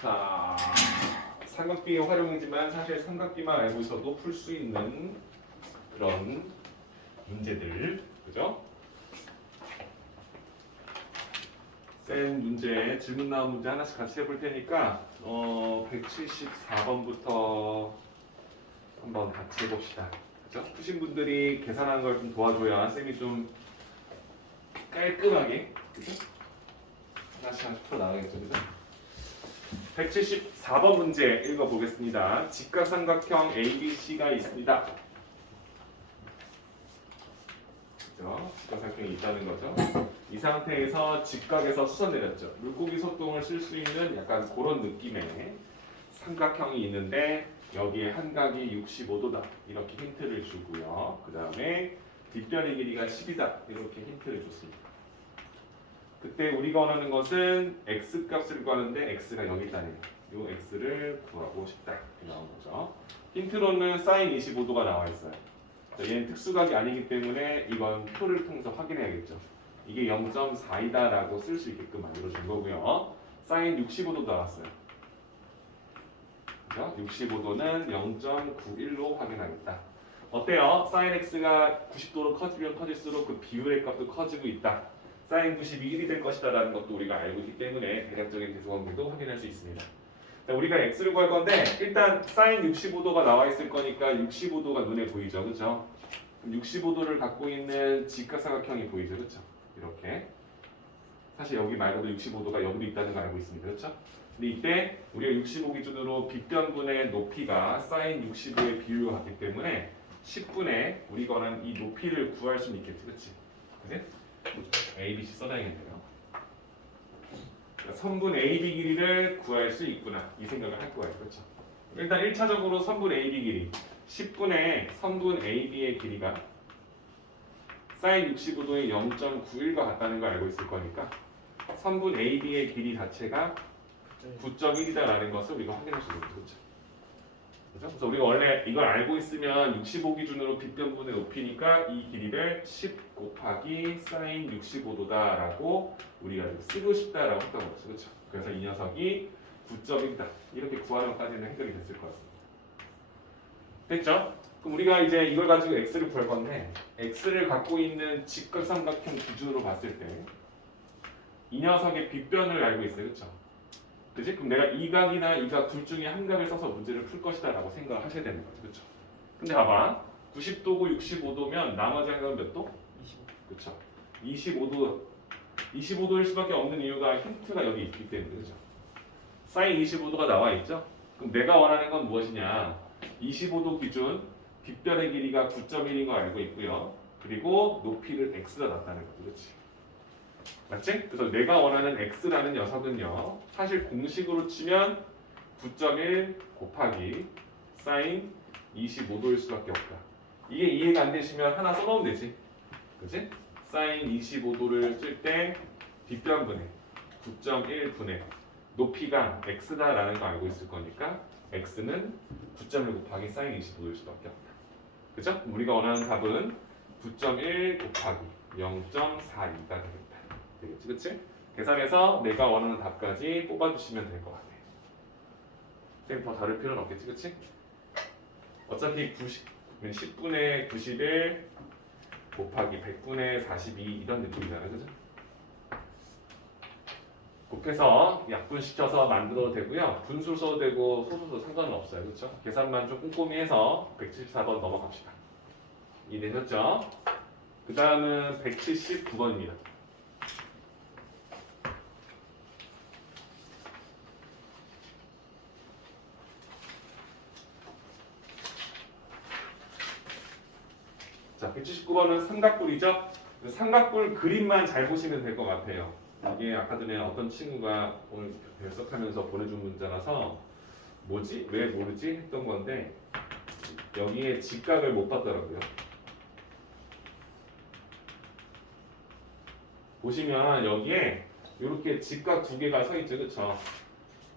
자, 삼각비의 활용이지만 사실 삼각비만 알고 있어도 풀 수 있는 그런 문제들, 그죠? 센 문제, 질문 나온 문제 하나씩 같이 해볼 테니까 174번부터 한번 같이 해봅시다. 그죠? 푸신 분들이 계산하는 걸 좀 도와줘야 쌤이 좀 깔끔하게, 그죠? 하나씩 풀어 나가겠죠, 그죠? 174번 문제 읽어보겠습니다. 직각삼각형 ABC가 있습니다. 그죠? 직각삼각형이 있다는 거죠. 이 상태에서 직각에서 수선 내렸죠. 물고기 소똥을 쓸 수 있는 약간 그런 느낌의 삼각형이 있는데 여기에 한각이 65도다. 이렇게 힌트를 주고요. 그 다음에 뒷변의 길이가 10이다. 이렇게 힌트를 줬습니다. 그때 우리가 원하는 것은 x 값을 구하는데 x가 여기 있다네요. 이 x를 구하고 싶다. 이렇게 나온 거죠. 힌트로는 sin 25도가 나와 있어요. 자, 얘는 특수각이 아니기 때문에 이건 표를 통해서 확인해야겠죠. 이게 0.4이다라고 쓸 수 있게끔 만들어준 거고요. sin 65도 나왔어요. 그죠? 65도는 0.91로 확인하겠다. 어때요? sin x가 90도로 커지면 커질수록 그 비율의 값도 커지고 있다. sin 90이 1이 될 것이다 라는 것도 우리가 알고 있기 때문에 대략적인 대소관계도 확인할 수 있습니다. 자, 우리가 x를 구할 건데 일단 sin 65도가 나와 있을 거니까 65도가 눈에 보이죠, 그렇죠? 65도를 갖고 있는 직각삼각형이 보이죠, 그렇죠? 이렇게 사실 여기 말고도 65도가 여기도 있다는 걸 알고 있습니다, 그렇죠? 근데 이때 우리가 65 기준으로 빗변분의 높이가 sin 65의 비율과 같기 때문에 10분의 우리가 원하는 이 높이를 구할 수는 있겠지, 그렇지? 그치? A, B, C 써놔야겠네요. 선분 AB 길이를 구할 수 있구나 이 생각을 할 거예요. 그렇죠? 일단 1차적으로 선분 AB 길이 10분의 선분 AB의 길이가 sin 65도의 0.91과 같다는 걸 알고 있을 거니까 선분 AB의 길이 자체가 9.1이다라는 것을 우리가 확인할 수 있는 거죠. 그렇죠? 그래서 우리가 원래 이걸 알고 있으면 65 기준으로 빗변분의 높이니까 이 길이를 10 곱하기 sin 65도다라고 우리가 쓰고 싶다라고 했던 거죠. 그렇죠? 그래서 이 녀석이 9.1이다. 이렇게 구하는까지는 해결이 됐을 것 같습니다. 됐죠? 그럼 우리가 이제 이걸 가지고 x를 구할 건데 x를 갖고 있는 직각삼각형 기준으로 봤을 때 이 녀석의 빗변을 알고 있어요. 그렇죠? 그치? 그럼 내가 이 각이나 이 각 둘 중에 한 각을 써서 문제를 풀 것이다 라고 생각을 하셔야 되는 거죠. 그렇죠? 근데 봐봐. 90도고 65도면 나머지 한 각은 몇 도? 25. 그렇죠? 25도 25도일 수밖에 없는 이유가 힌트가 여기 있기 때문에. 그렇죠? sin 25도가 나와 있죠? 그럼 내가 원하는 건 무엇이냐? 25도 기준 빗변의 길이가 9.1인 거 알고 있고요. 그리고 높이를 x가 놨다는 거죠. 그렇지? 맞지? 그래서 내가 원하는 x라는 녀석은요. 사실 공식으로 치면 9.1 곱하기 sin 25도일 수밖에 없다. 이게 이해가 안 되시면 하나 써놓으면 되지. 그치? sin 25도를 쓸 때 빗변분의 9.1분의 높이가 x다라는 거 알고 있을 거니까 x는 9.1 곱하기 sin 25도일 수밖에 없다. 그죠? 우리가 원하는 답은 9.1 곱하기 0.42가 되겠다. 되겠지, 그치? 계산해서 내가 원하는 답까지 뽑아주시면 될 것 같아. 쌤 더 다를 필요는 없겠지, 그치? 어차피 10분의 91 곱하기 100분의 42 이런 느낌이잖아요, 그죠? 곱해서 약분시켜서 만들어도 되고요. 분수 써도 되고 소수도 상관은 없어요, 그렇죠? 계산만 좀 꼼꼼히 해서 174번 넘어갑시다. 이해되셨죠? 그 다음은 179번입니다. 자, 179번은 삼각뿔이죠? 삼각뿔 그림만 잘 보시면 될 것 같아요. 이게 아까 전에 어떤 친구가 오늘 배석하면서 보내준 문자라서 뭐지? 왜 모르지? 했던 건데 여기에 직각을 못 봤더라고요. 보시면 여기에 이렇게 직각 두 개가 서 있죠, 그렇죠?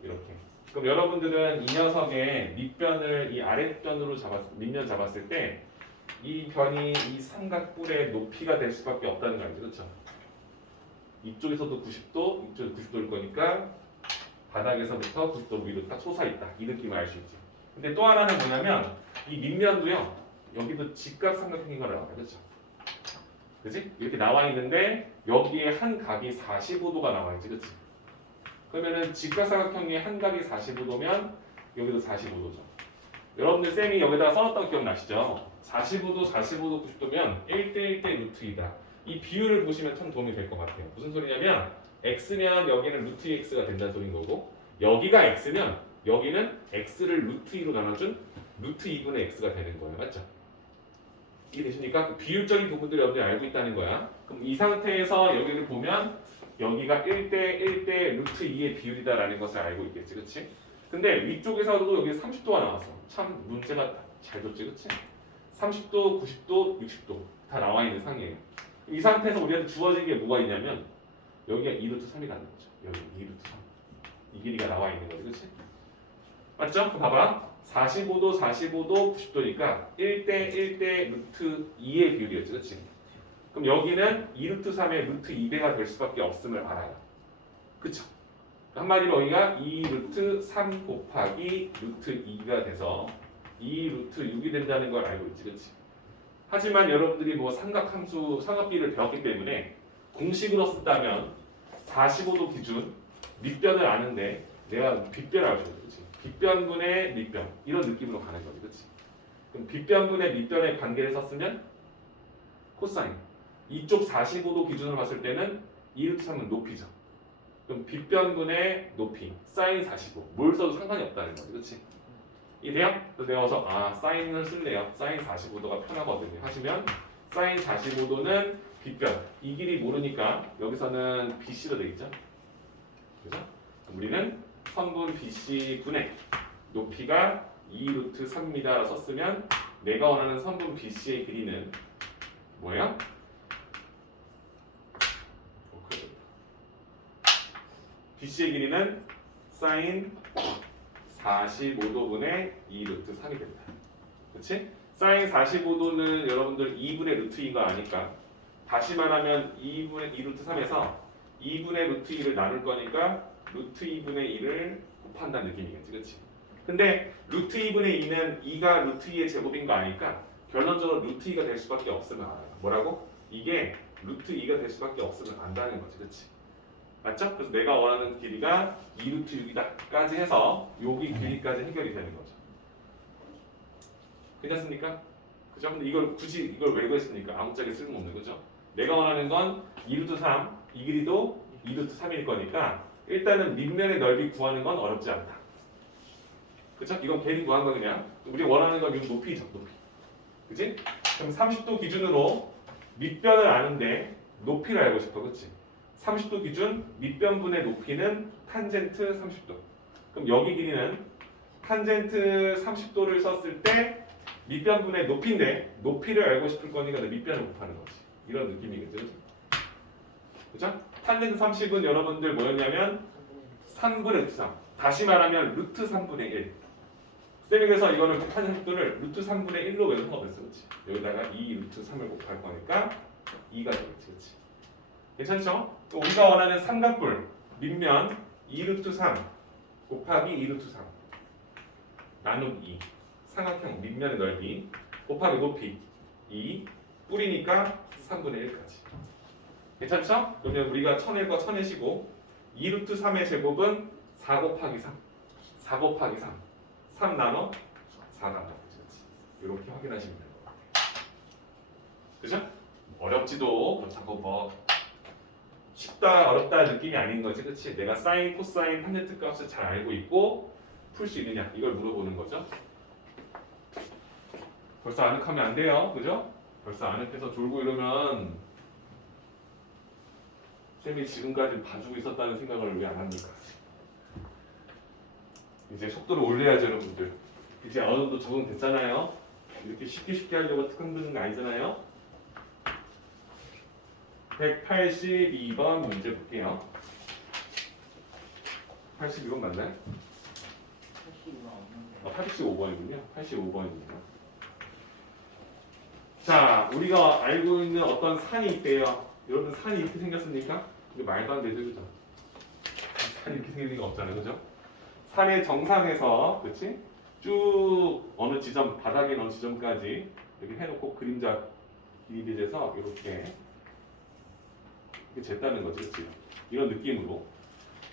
이렇게. 그럼 여러분들은 이 녀석의 밑변을 이 아랫변으로 밑면 잡았을 때 이 변이 이 삼각뿔의 높이가 될 수밖에 없다는 거 알죠, 그렇죠? 이쪽에서도 90도, 이쪽도 90도일 거니까 바닥에서부터 90도 위로 딱 솟아있다. 이 느낌을 알 수 있지. 근데 또 하나는 뭐냐면 이 밑면도요. 여기도 직각삼각형인 걸 알아요. 그렇죠? 그지? 이렇게 나와 있는데 여기에 한 각이 45도가 나와 있지. 그렇지? 그러면은 직각삼각형의 한 각이 45도면 여기도 45도죠. 여러분들 쌤이 여기다가 써놨던 거 기억나시죠? 45도, 45도, 90도면 1대 1대 루트 2다. 이 비율을 보시면 참 도움이 될 것 같아요. 무슨 소리냐면 x면 여기는 루트 2x가 된다는 소린 거고 여기가 x면 여기는 x를 루트 2로 나눠준 루트 2분의 x가 되는 거예요. 맞죠? 이해되십니까? 그 비율적인 부분들을 여러분들이 알고 있다는 거야. 그럼 이 상태에서 여기를 보면 여기가 1대 1대 루트 2의 비율이다라는 것을 알고 있겠지. 그치? 근데 위쪽에서도 여기 30도가 나왔어. 참 문제가 잘 줬지. 그치? 30도, 90도, 60도 다 나와 있는 상이에요. 이 상태에서 우리한테 주어진 게 뭐가 있냐면 여기가 2루트 3이 가는 거죠. 여기 2루트 3. 이 길이가 나와 있는 거지. 그치? 맞죠? 그럼 봐봐. 45도, 45도, 90도니까 1대 1대 루트 2의 비율이었지. 그치? 그럼 여기는 2루트 3의 루트 2배가 될 수밖에 없음을 알아요. 그쵸? 한마디로 여기가 2루트 3 곱하기 루트 2가 돼서 2루트 6이 된다는 걸 알고 있지. 그치? 하지만 여러분들이 뭐 삼각함수, 삼각비를 배웠기 때문에 공식으로 쓴다면 45도 기준 밑변을 아는데 내가 빗변을 알죠. 그치? 빗변분의 밑변 이런 느낌으로 가는 거지. 그치? 그럼 빗변분의 밑변의 관계를 썼으면 코사인 이쪽 45도 기준으로 봤을 때는 2루트 3은 높이죠. 그럼 빗변분의 높이 사인 45 뭘 써도 상관이 없다는 거지. 그치? 이해돼요? 그래서 내가 와서 사인을 쓸래요. 사인 45도가 편하거든요. 하시면 사인 45도는 빗변 이 길이 모르니까 여기서는 BC로 되겠죠? 그죠? 우리는 선분 BC분의 높이가 2루트 3입니다 썼으면 내가 원하는 선분 BC의 길이는 뭐예요? BC의 길이는 사인 45도분의 2루트 3이 된다. 그치? 사인 45도는 여러분들 2분의 루트 2가 아니까 다시 말하면 2분의 2루트 3에서 2분의 루트 2를 나눌 거니까 루트 2분의 1을 곱한다는 느낌이겠지. 그치? 근데 루트 2분의 2는 2가 루트 2의 제곱인 거 아니까 결론적으로 루트 2가 될 수밖에 없으면 알아요. 뭐라고? 이게 루트 2가 될 수밖에 없으면 안다는 거지. 그치? 맞죠? 그래서 내가 원하는 길이가 2루트 6이다까지 해서 여기 길이까지 해결이 되는 거죠. 괜찮습니까? 그죠? 근데 이걸 굳이 이걸 왜 그랬습니까? 아무짝에 쓸모없는 거죠. 내가 원하는 건 2루트 3, 이 길이도 2루트 3일 거니까 일단은 밑면의 넓이 구하는 건 어렵지 않다. 그죠? 이건 괜히 구한 거 그냥 우리 원하는 건 이 높이죠. 높이. 그지? 그럼 30도 기준으로 밑변을 아는데 높이를 알고 싶어. 그치? 30도 기준 밑변분의 높이는 탄젠트 30도. 그럼 여기 길이는 탄젠트 30도를 썼을 때 밑변분의 높이인데 높이를 알고 싶을 거니까 밑변을 곱하는 거지. 이런 느낌이겠죠. 그죠? 탄젠트 30은 여러분들 뭐였냐면 3분의 루트 3. 다시 말하면 루트 3분의 1. 쌤이 그래서 이거를 탄젠트를 루트 3분의 1로 외워서 그랬어. 그렇지? 여기다가 2 루트 3을 곱할 거니까 2가 되겠지. 그렇지? 괜찮죠? 우리가 원하는 삼각뿔 밑면 2루트 3 곱하기 2루트 3 나누기 2 삼각형 밑면의 넓이 곱하기 높이 2 뿌리니까 3분의 1까지 괜찮죠? 그러면 우리가 쳐낼 거 쳐내시고 2루트 3의 제곱은 4 곱하기 3 4 곱하기 3 3 나눠 4 나눠 이렇게 확인하시면 돼요. 그죠? 어렵지도 그렇다고 뭐 쉽다 어렵다 느낌이 아닌 거지. 그치? 내가 사인, 코사인, 탄젠트 값을 잘 알고 있고 풀 수 있느냐 이걸 물어보는 거죠. 벌써 아늑하면 안 돼요. 그죠? 벌써 아늑해서 졸고 이러면 쌤이 지금까지 봐주고 있었다는 생각을 왜 안 합니까? 이제 속도를 올려야죠 여러분들. 이제 어느 정도 적응됐잖아요. 이렇게 쉽게 하려고 특강 드는 거 아니잖아요. 182번 문제 볼게요. 82번 맞나요? 85번이군요. 85번입니다. 자, 우리가 알고 있는 어떤 산이 있대요. 여러분 산이 이렇게 생겼습니까? 이게 말도 안 되죠, 그죠? 산이 이렇게 생긴 게 없잖아요, 그죠? 산의 정상에서 그치? 쭉 어느 지점 바닥에 어느 지점까지 이렇게 해놓고 그림자 길이 재서 이렇게 쟀다는 거지, 그치? 이런 느낌으로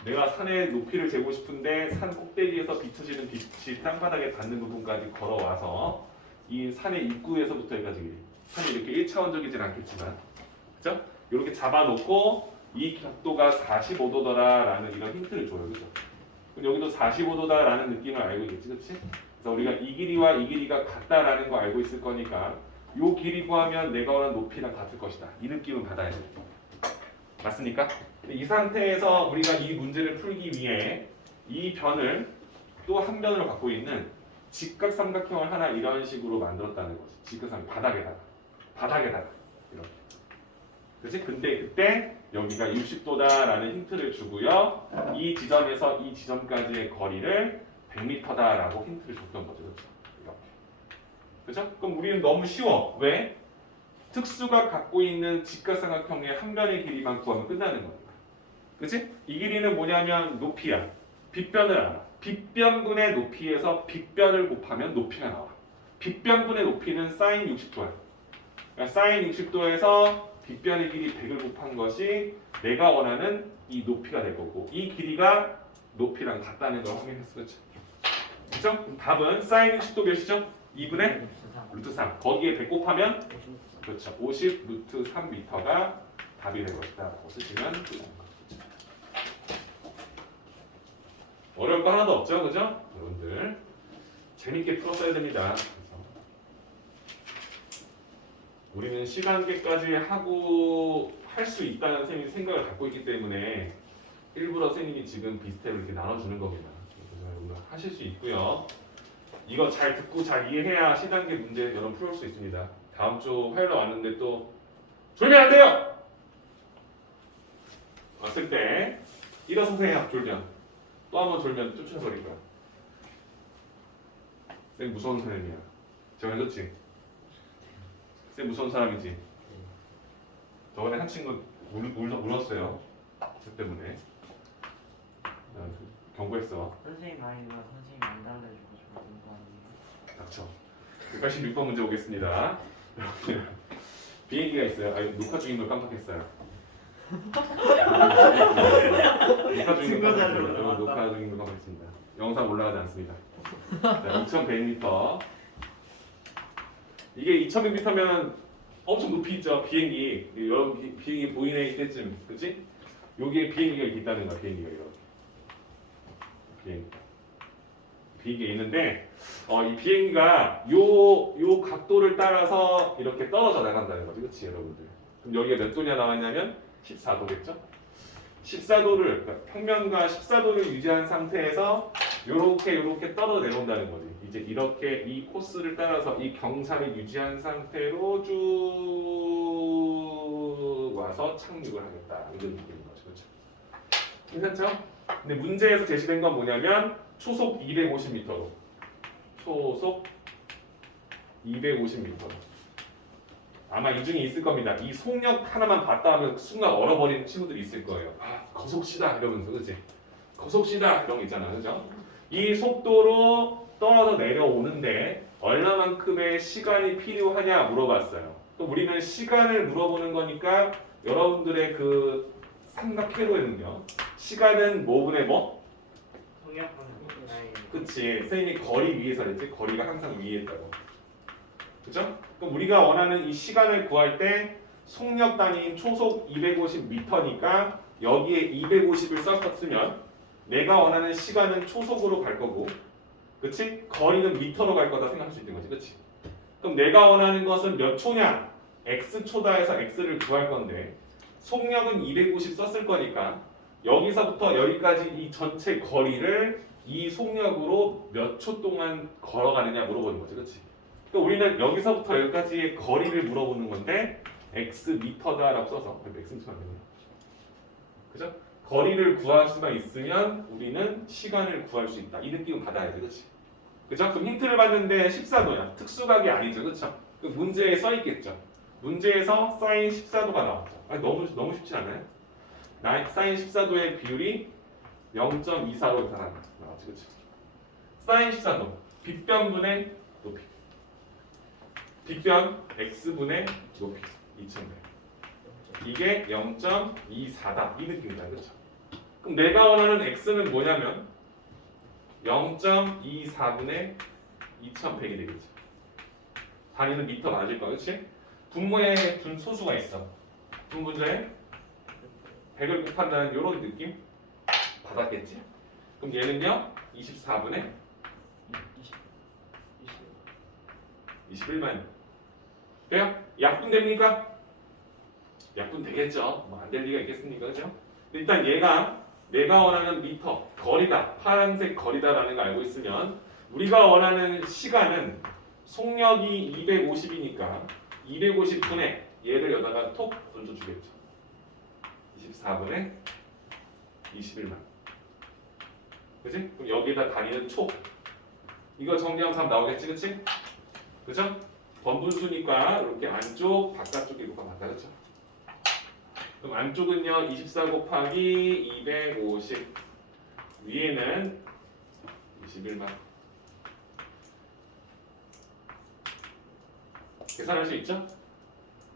내가 산의 높이를 재고 싶은데 산 꼭대기에서 비춰지는 빛이 땅바닥에 닿는 부분까지 걸어와서 이 산의 입구에서부터 여기까지 산이 이렇게 1차원적이진 않겠지만 그죠? 이렇게 잡아놓고 이 각도가 45도더라라는 이런 힌트를 줘요, 그죠? 그럼 여기도 45도다라는 느낌을 알고 있겠지, 그치? 그래서 우리가 이 길이와 이 길이가 같다라는 거 알고 있을 거니까 요 길이 구하면 내가 원하는 높이랑 같을 것이다. 이 느낌은 받아야 돼. 맞습니까? 이 상태에서 우리가 이 문제를 풀기 위해 이 변을 또 한 변으로 갖고 있는 직각삼각형을 하나 이런 식으로 만들었다는 거지. 직각삼각 바닥에다가 이렇게. 그렇지? 근데 그때 여기가 60도다라는 힌트를 주고요. 이 지점에서 이 지점까지의 거리를 100m다라고 힌트를 줬던 거죠. 그렇죠? 이렇게. 그렇죠? 그럼 우리는 너무 쉬워. 왜? 특수가 갖고 있는 직각삼각형의 한 변의 길이만 구하면 끝나는 거니까. 그치? 이 길이는 뭐냐면 높이야. 빗변을 알아. 빗변분의 높이에서 빗변을 곱하면 높이가 나와. 빗변분의 높이는 사인 60도야. 그러니까 사인 60도에서 빗변의 길이 100을 곱한 것이 내가 원하는 이 높이가 될 거고 이 길이가 높이랑 같다는 걸 확인했어. 그렇죠? 그렇죠? 그럼 답은 사인 60도 몇이죠? 2분의 루트 3. 거기에 100 곱하면 그렇죠. 50 루트 3m가 답이 될 것이다. 라고 쓰시면 되는 거죠. 어려울 거 하나도 없죠, 그죠? 여러분들 재밌게 풀었어야 됩니다. 그래서 우리는 시간계까지 하고 할 수 있다는 선생님이 생각을 갖고 있기 때문에 일부러 선생님이 지금 비스텝을 이렇게 나눠주는 겁니다. 그래서 여러분들 하실 수 있고요. 이거 잘 듣고 잘 이해해야 시단계 문제 여러분 풀 수 있습니다. 다음 주 화요일에 왔는데 또 졸면 안 돼요! 왔을 때 일어서세요. 졸면 또 한 번 졸면 쫓아버릴 거야. 쌤 무서운 사람이야. 저번에 그렇지? 쌤 무서운 사람이지? 저번에 한 친구 울었어요. 저 때문에 경고했어. 선생님 아니면 선생님 안 달래주고 저런 거 아니에요? 닥쳐. 186번 문제 오겠습니다. 비행기가 있어요. 아, 녹화 중인 걸 깜빡했어요. 녹화 중인 걸 깜빡했습니다. 녹화 중인 걸 깜빡했습니다. 영상 올라가지 않습니다. 자, 2,100m. 이게 2,100m면 엄청 높이 있죠. 비행기. 여러분 비행기 보이네 이때쯤, 그렇지? 여기에 비행기가 이렇게 있다는 거야. 비행기가 이렇게. 비행기가 있는데 이 비행기가 요 각도를 따라서 이렇게 떨어져 나간다는 거지, 그렇지, 여러분들? 그럼 여기가 몇 도냐 나왔냐면 14도겠죠? 14도를 그러니까 평면과 14도를 유지한 상태에서 요렇게 떨어져 내려온다는 거지. 이제 이렇게 이 코스를 따라서 이 경사를 유지한 상태로 쭉 와서 착륙을 하겠다 이런 느낌인 거죠, 그렇죠? 괜찮죠? 근데 문제에서 제시된 건 뭐냐면 초속 250m로 초속 250m. 아마 이 중에 있을 겁니다. 이 속력 하나만 봤다 하면 순간 얼어버리는 친구들이 있을 거예요. 아, 거속시다 이러면서, 그치? 거속시다 이런 거 있잖아, 그죠? 이 속도로 떨어져 내려오는데 얼마만큼의 시간이 필요하냐 물어봤어요. 또 우리는 시간을 물어보는 거니까 여러분들의 그 삼각회로에는요. 시간은 뭐분의 뭐? 통역하는 그치. 선생님이 거리 위에서 했지. 거리가 항상 위에 있다고. 그죠? 그럼 우리가 원하는 이 시간을 구할 때 속력 단위인 초속 250m니까 여기에 250을 썼으면 내가 원하는 시간은 초속으로 갈 거고, 그치? 거리는 미터로 갈 거다 생각할 수 있는 거지, 그치? 그럼 내가 원하는 것은 몇 초냐? x초다 해서 x를 구할 건데 속력은 250 썼을 거니까 여기서부터 여기까지 이 전체 거리를 이 속력으로 몇 초 동안 걸어가느냐 물어보는 거지, 그치? 그러니까 우리는 여기서부터 여기까지의 거리를 물어보는 건데 x 미터다라고 써서 x 미터 안 되구나, 그죠? 거리를 구할 수가 있으면 우리는 시간을 구할 수 있다. 이 느낌은 받아야지, 그치? 그죠? 그럼 힌트를 봤는데 14도야. 특수각이 아니죠, 그쵸? 그 문제에 써 있겠죠. 문제에서 사인 14도가 나왔죠. 아니, 너무 쉽지 않아요? 사인 14도의 비율이 0.24로 나타난다. 나왔지, 그치? 사인 14도 빗변분의 높이. 빗변 x분의 높이 2100. 이게 0.24다. 이 느낌이다, 그렇죠? 그럼 내가 원하는 x는 뭐냐면 0.24분의 2100이 되겠지. 단위는 미터 맞을 거야, 그렇지? 분모에 분소수가 있어. 분분자에 100을 곱한다는 이런 느낌 받았겠지? 그럼 얘는요 24분의 21만. 돼요? 약분 됩니까? 약분 되겠죠. 뭐 안 될 리가 있겠습니까, 그죠? 일단 얘가 내가 원하는 미터 거리다, 파란색 거리다라는 걸 알고 있으면 우리가 원하는 시간은 속력이 250이니까 250분의 얘를 여기다가 톡 던져주겠죠. 24분의 21만. 그지? 그럼 여기다 단위는 초. 이거 정리하면 답 나오겠지, 그치? 그죠? 번분수니까 이렇게 안쪽, 바깥쪽 이렇게 맞다, 그죠? 그럼 안쪽은요 24 곱하기 250 위에는 21만. 계산할 수 있죠?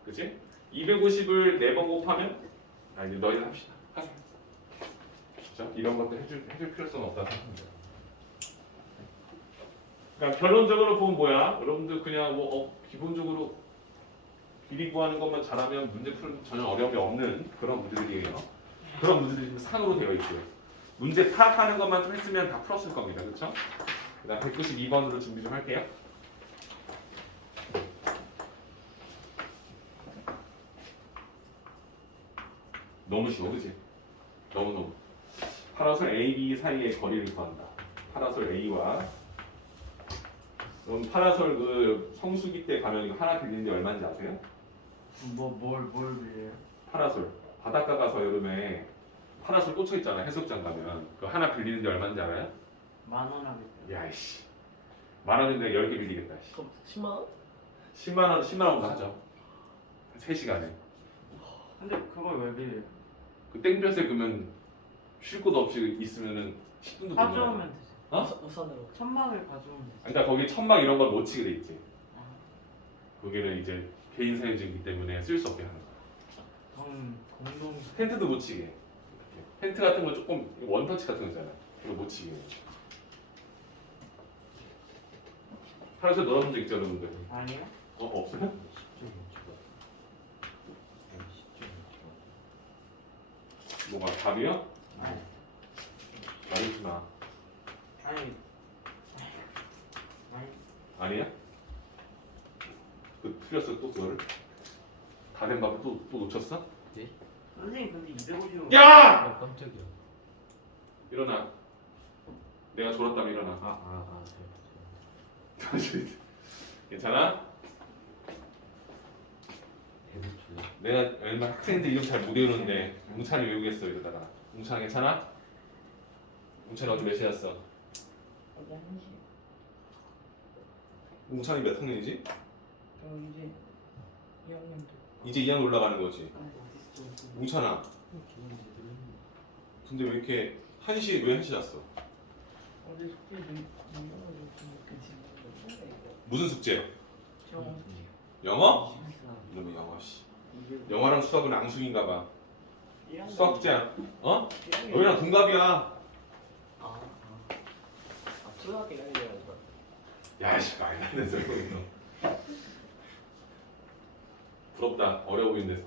그치? 250을 4번 곱하면 이제 너희들 합시다. 하세요. 그죠? 이런 것도 해줄 필요성은 없다고 생각합니다. 그러니까 결론적으로 보면 뭐야? 여러분들 그냥 기본적으로 길이 구하는 것만 잘하면 문제 풀 전혀 어려움이 없는 그런 문제들이에요. 그런 문제들이 지금 상으로 되어 있고요. 문제 파악하는 것만 좀 했으면 다 풀었을 겁니다. 그렇죠? 그다음 192번으로 준비 좀 할게요. 너무 쉬워, 그치? 너무너무. 파라솔 A, B 사이의 거리를 구한다. 파라솔 A와 그럼 파라솔 그 성수기 때 가면 이거 하나 빌리는데 얼마인지 아세요? 뭘 빌려요? 파라솔 바닷가 가서 여름에 파라솔 꽂혀 있잖아. 해수욕장 가면 그 하나 빌리는데 얼마인지 알아요? 10,000원 하겠다. 야이씨 10,000원인데 10개 빌리겠다. 씨. 그럼 10만 원? 10만 원도 하죠. 3시간에. 근데 그걸 왜 빌려요? 그 땡볕에 그러면 쉴 곳 없이 있으면은 10분도 못 가져오면 나가. 되지. 어? 우산으로. 천막을 가져오면 되지. 그러니까 거기 천막 이런 걸 못 치게 돼 있지. 아, 거기는 이제 개인 사유지이기 때문에 쓸 수 없게 하는 거야. 그럼 공동 텐트도 못 치게. 이렇게. 텐트 같은 거 조금 원터치 같은 거잖아. 이거 못 치게. 파라솔 넣어본 적 있죠, 여러분들? 아니요? 없어요? 뭐가 답이요? 아니. 말해주지 마. 아니. 아니. 아니야? 그 틀렸어 또 그거를? 다 된 밥을 또 놓쳤어? 선생님 근데 250원. 야! 깜짝이야. 일어나. 내가 졸았다면 일어나. 괜찮아? 내가 얼마 학생들 이름 잘 못 외우는데 웅찬이 외우겠어 이러다가. 웅찬 괜찮아? 웅찬이 어제 몇 시였어? 어제 1시. 웅찬이 몇 학년이지? 저 이제 2학년 돼. 이제 2학년 올라가는 거지. 어딨어? 웅찬아. 근데 왜 이렇게 1시 왜 1시 잤어? 어제 숙제 좀 이거는 좀 괜찮은데. 무슨 숙제? 좀 영어? 이놈의 영어 씨. 영어랑 수학은 앙숙인가 봐. 수학 숙제야. 어? 너희랑 동갑이야. 초등학교 1학년이라서. 야씨 말도 안 되는 소리 거기서. 부럽다. 어려 보이는 데서.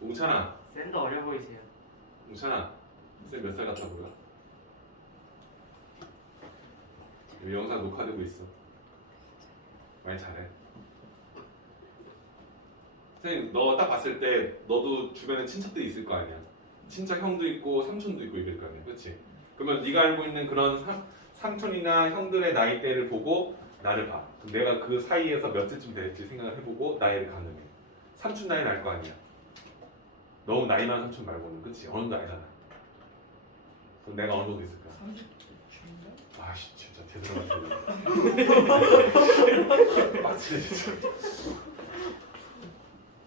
웅찬아. 쌤도 어려 보이세요. 웅찬아. 쌤 몇 살 같아 보여? 여기 영상 녹화되고 있어. 말 잘해. 선생님 너 딱 봤을 때 너도 주변에 친척들이 있을 거 아니야. 친척 형도 있고 삼촌도 있고 이럴 거 아니야. 그렇지? 그러면 네가 알고 있는 그런 삼촌이나 형들의 나이대를 보고 나를 봐. 그럼 내가 그 사이에서 몇 세쯤 될지 생각을 해보고 나이를 가늠해. 삼촌 나이는 알 거 아니야. 너무 나이 많은 삼촌 말고는. 그렇지? 어느 정도 알잖아. 그럼 내가 어느 정도 있을까? 30대? 아씨 진짜 제대로 맞추네. 맞추네 진짜.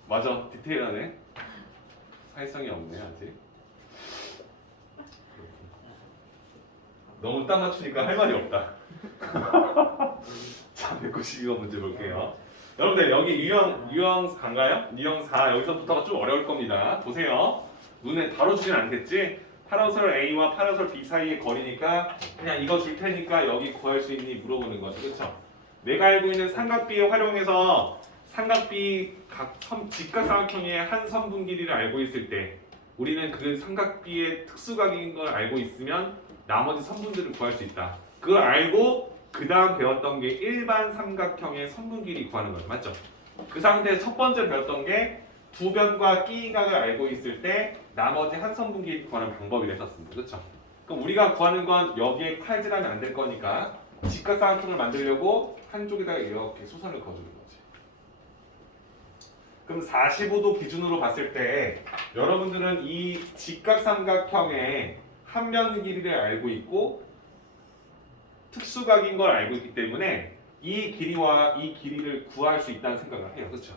맞아 디테일하네. 사회성이 없네 아직. 너무 딱 맞추니까 할 말이 없다. 자, 192번 문제 볼게요. 여러분들 여기 유형 4인가요? 유형 4 여기서부터가 좀 어려울 겁니다. 보세요. 눈에 바로 주진 않겠지? 파라솔 A와 파라솔 B 사이의 거리니까 그냥 이거 줄 테니까 여기 구할 수 있니 물어보는 거죠. 그렇죠? 내가 알고 있는 삼각 B에 활용해서 삼각 B 직각삼각형의 한 선분 길이를 알고 있을 때 우리는 그 삼각 B의 특수각인 걸 알고 있으면 나머지 선분들을 구할 수 있다. 그걸 알고 그 다음 배웠던 게 일반 삼각형의 선분 길이 구하는 거죠. 맞죠? 그 상태에서 첫 번째 배웠던 게 두 변과 끼각을 알고 있을 때 나머지 한 선분 길이 구하는 방법이 됐었습니다. 그렇죠? 그럼 우리가 구하는 건 여기에 칼질하면 안 될 거니까 직각삼각형을 만들려고 한쪽에다가 이렇게 수선을 그어주는 거지. 그럼 45도 기준으로 봤을 때 여러분들은 이 직각삼각형의 한 면 길이를 알고 있고 특수각인 걸 알고 있기 때문에 이 길이와 이 길이를 구할 수 있다는 생각을 해요. 그렇죠?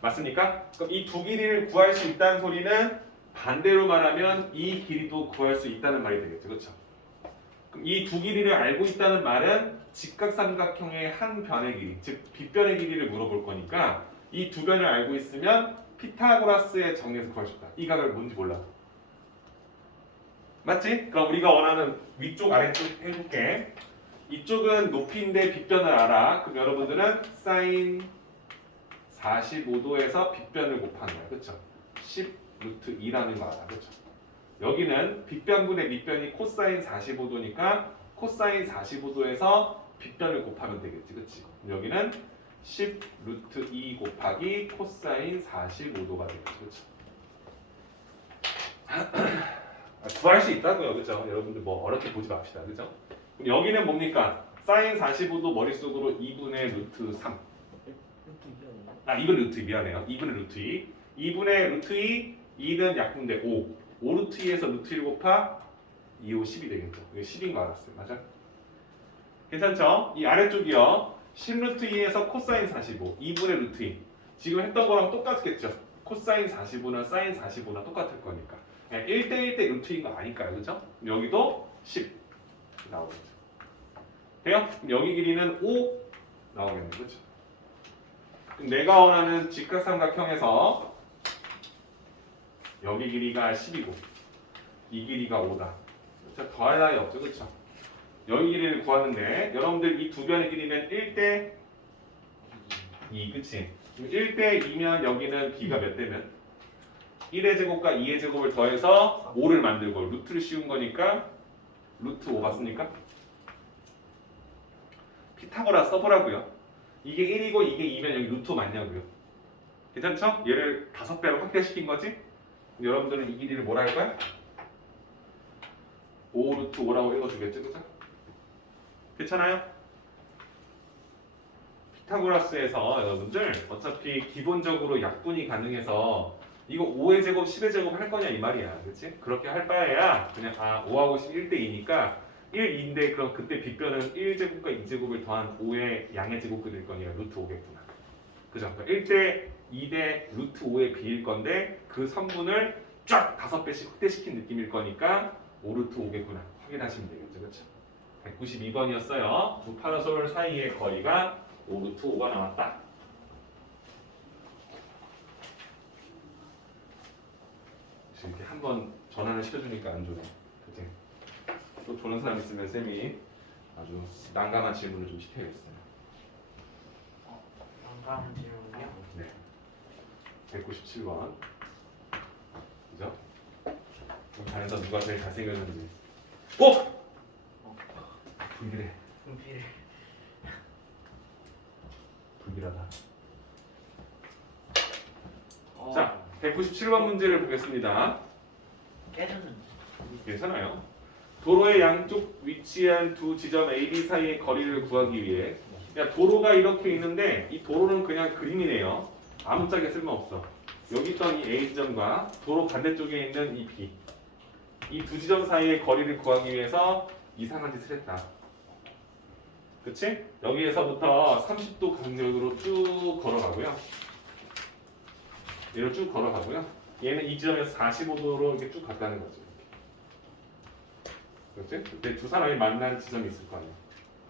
맞습니까? 그럼 이 두 길이를 구할 수 있다는 소리는 반대로 말하면 이 길이도 구할 수 있다는 말이 되겠죠. 그렇죠? 그럼 이 두 길이를 알고 있다는 말은 직각삼각형의 한 변의 길이, 즉 빗변의 길이를 물어볼 거니까 이 두 변을 알고 있으면 피타고라스의 정리에서 구할 수 있다. 이 각을 뭔지 몰라. 맞지? 그럼 우리가 원하는 위쪽 아래쪽 해볼게. 이쪽은 높이인데 빗변을 알아. 그럼 여러분들은 사인 45도에서 빗변을 곱하는 거야. 그렇죠? 10 루트 2라는 거 알아. 그렇죠? 여기는 빗변분의 밑변이 코사인 45도니까 코사인 45도에서 빗변을 곱하면 되겠지. 그렇지? 여기는 10 루트 2 곱하기 코사인 45도가 되겠지. 그렇죠? 구할 수 있다고요. 그렇죠? 여러분들 뭐 어렵게 보지 맙시다. 그렇죠? 그럼 여기는 뭡니까? 사인 45도 머릿속으로 2분의 루트 3. 이건 루트 2 미안해요. 2분의 루트 2. 2분의 루트 2, 2는 약분돼 5. 5 루트 2에서 루트 1 곱하 2, 5, 10이 되겠죠. 이게 10인 거 알았어요. 맞아? 괜찮죠? 이 아래쪽이요. 10 루트 2에서 코사인 45. 2분의 루트 2. 지금 했던 거랑 똑같겠죠? 코사인 45나 사인 45나 똑같을 거니까. 1대1 대 루트 2인 거 아니까요. 그죠? 여기도 10 나오겠죠. 돼요? 여기 길이는 5 나오겠네. 그렇죠? 그럼 내가 원하는 직각삼각형에서 여기 길이가 10이고 이 길이가 5다. 자, 더할 나위 없죠. 그렇죠? 여기 길이를 구하는데 여러분들 이 두 변의 길이는 1대 2. 그치? 1대 2면 여기는 b가 몇 대면? 1의 제곱과 2의 제곱을 더해서 5를 만들고 루트를 씌운 거니까 루트 5 맞습니까? 피타고라 써보라고요. 이게 1이고 이게 2면 여기 루트 5 맞냐고요. 괜찮죠? 얘를 5배로 확대시킨 거지? 여러분들은 이 길이를 뭐라 할 거야? 5 루트 5라고 읽어주겠죠? 그죠? 괜찮아요? 피타고라스에서 여러분들 어차피 기본적으로 약분이 가능해서 이거 5의 제곱, 10의 제곱 할 거냐 이 말이야. 그렇지? 그렇게 할 바에야 그냥 5하고 10 1대 2니까 1, 2인데 그럼 그때 빗변은 1제곱과 2제곱을 더한 5의 양의 제곱이 될 거니까 루트 5겠구나. 그죠? 그러니까 1대 2대 루트 5의 b일 건데 그 선분을 쫙 5배씩 확대시킨 느낌일 거니까 5 루트 5겠구나. 확인하시면 되겠죠. 그렇죠? 192번이었어요. 두 파라솔 사이의 거리가 5 루트 5가 나왔다. 이렇게 한번 전환을 시켜주니까 안 좋네. 그치? 또 조는 사람 있으면 쌤이 아주 난감한 질문을 좀 시켜야겠어요. 난감한 질문이요? 네. 197번. 그죠? 반에서 누가 제일 잘생겼는지. 꼭! 불길해. 분필. 불길하다. 자, 197번 문제를 보겠습니다. 깨졌는데. 괜찮아요. 도로의 양쪽 위치한 두 지점 A, B 사이의 거리를 구하기 위해 도로가 이렇게 있는데 이 도로는 그냥 그림이네요. 아무짝에 쓸모없어. 여기 있던 이 A 지점과 도로 반대쪽에 있는 이 B 이 두 지점 사이의 거리를 구하기 위해서 이상한 짓을 했다. 그치? 여기에서부터 30도 간격으로 쭉 걸어가고요. 얘를 쭉 걸어가고요. 얘는 이 지점에서 45도로 이렇게 쭉 갔다는 거죠. 그렇지? 그때 두 사람이 만난 지점이 있을 거 아니야.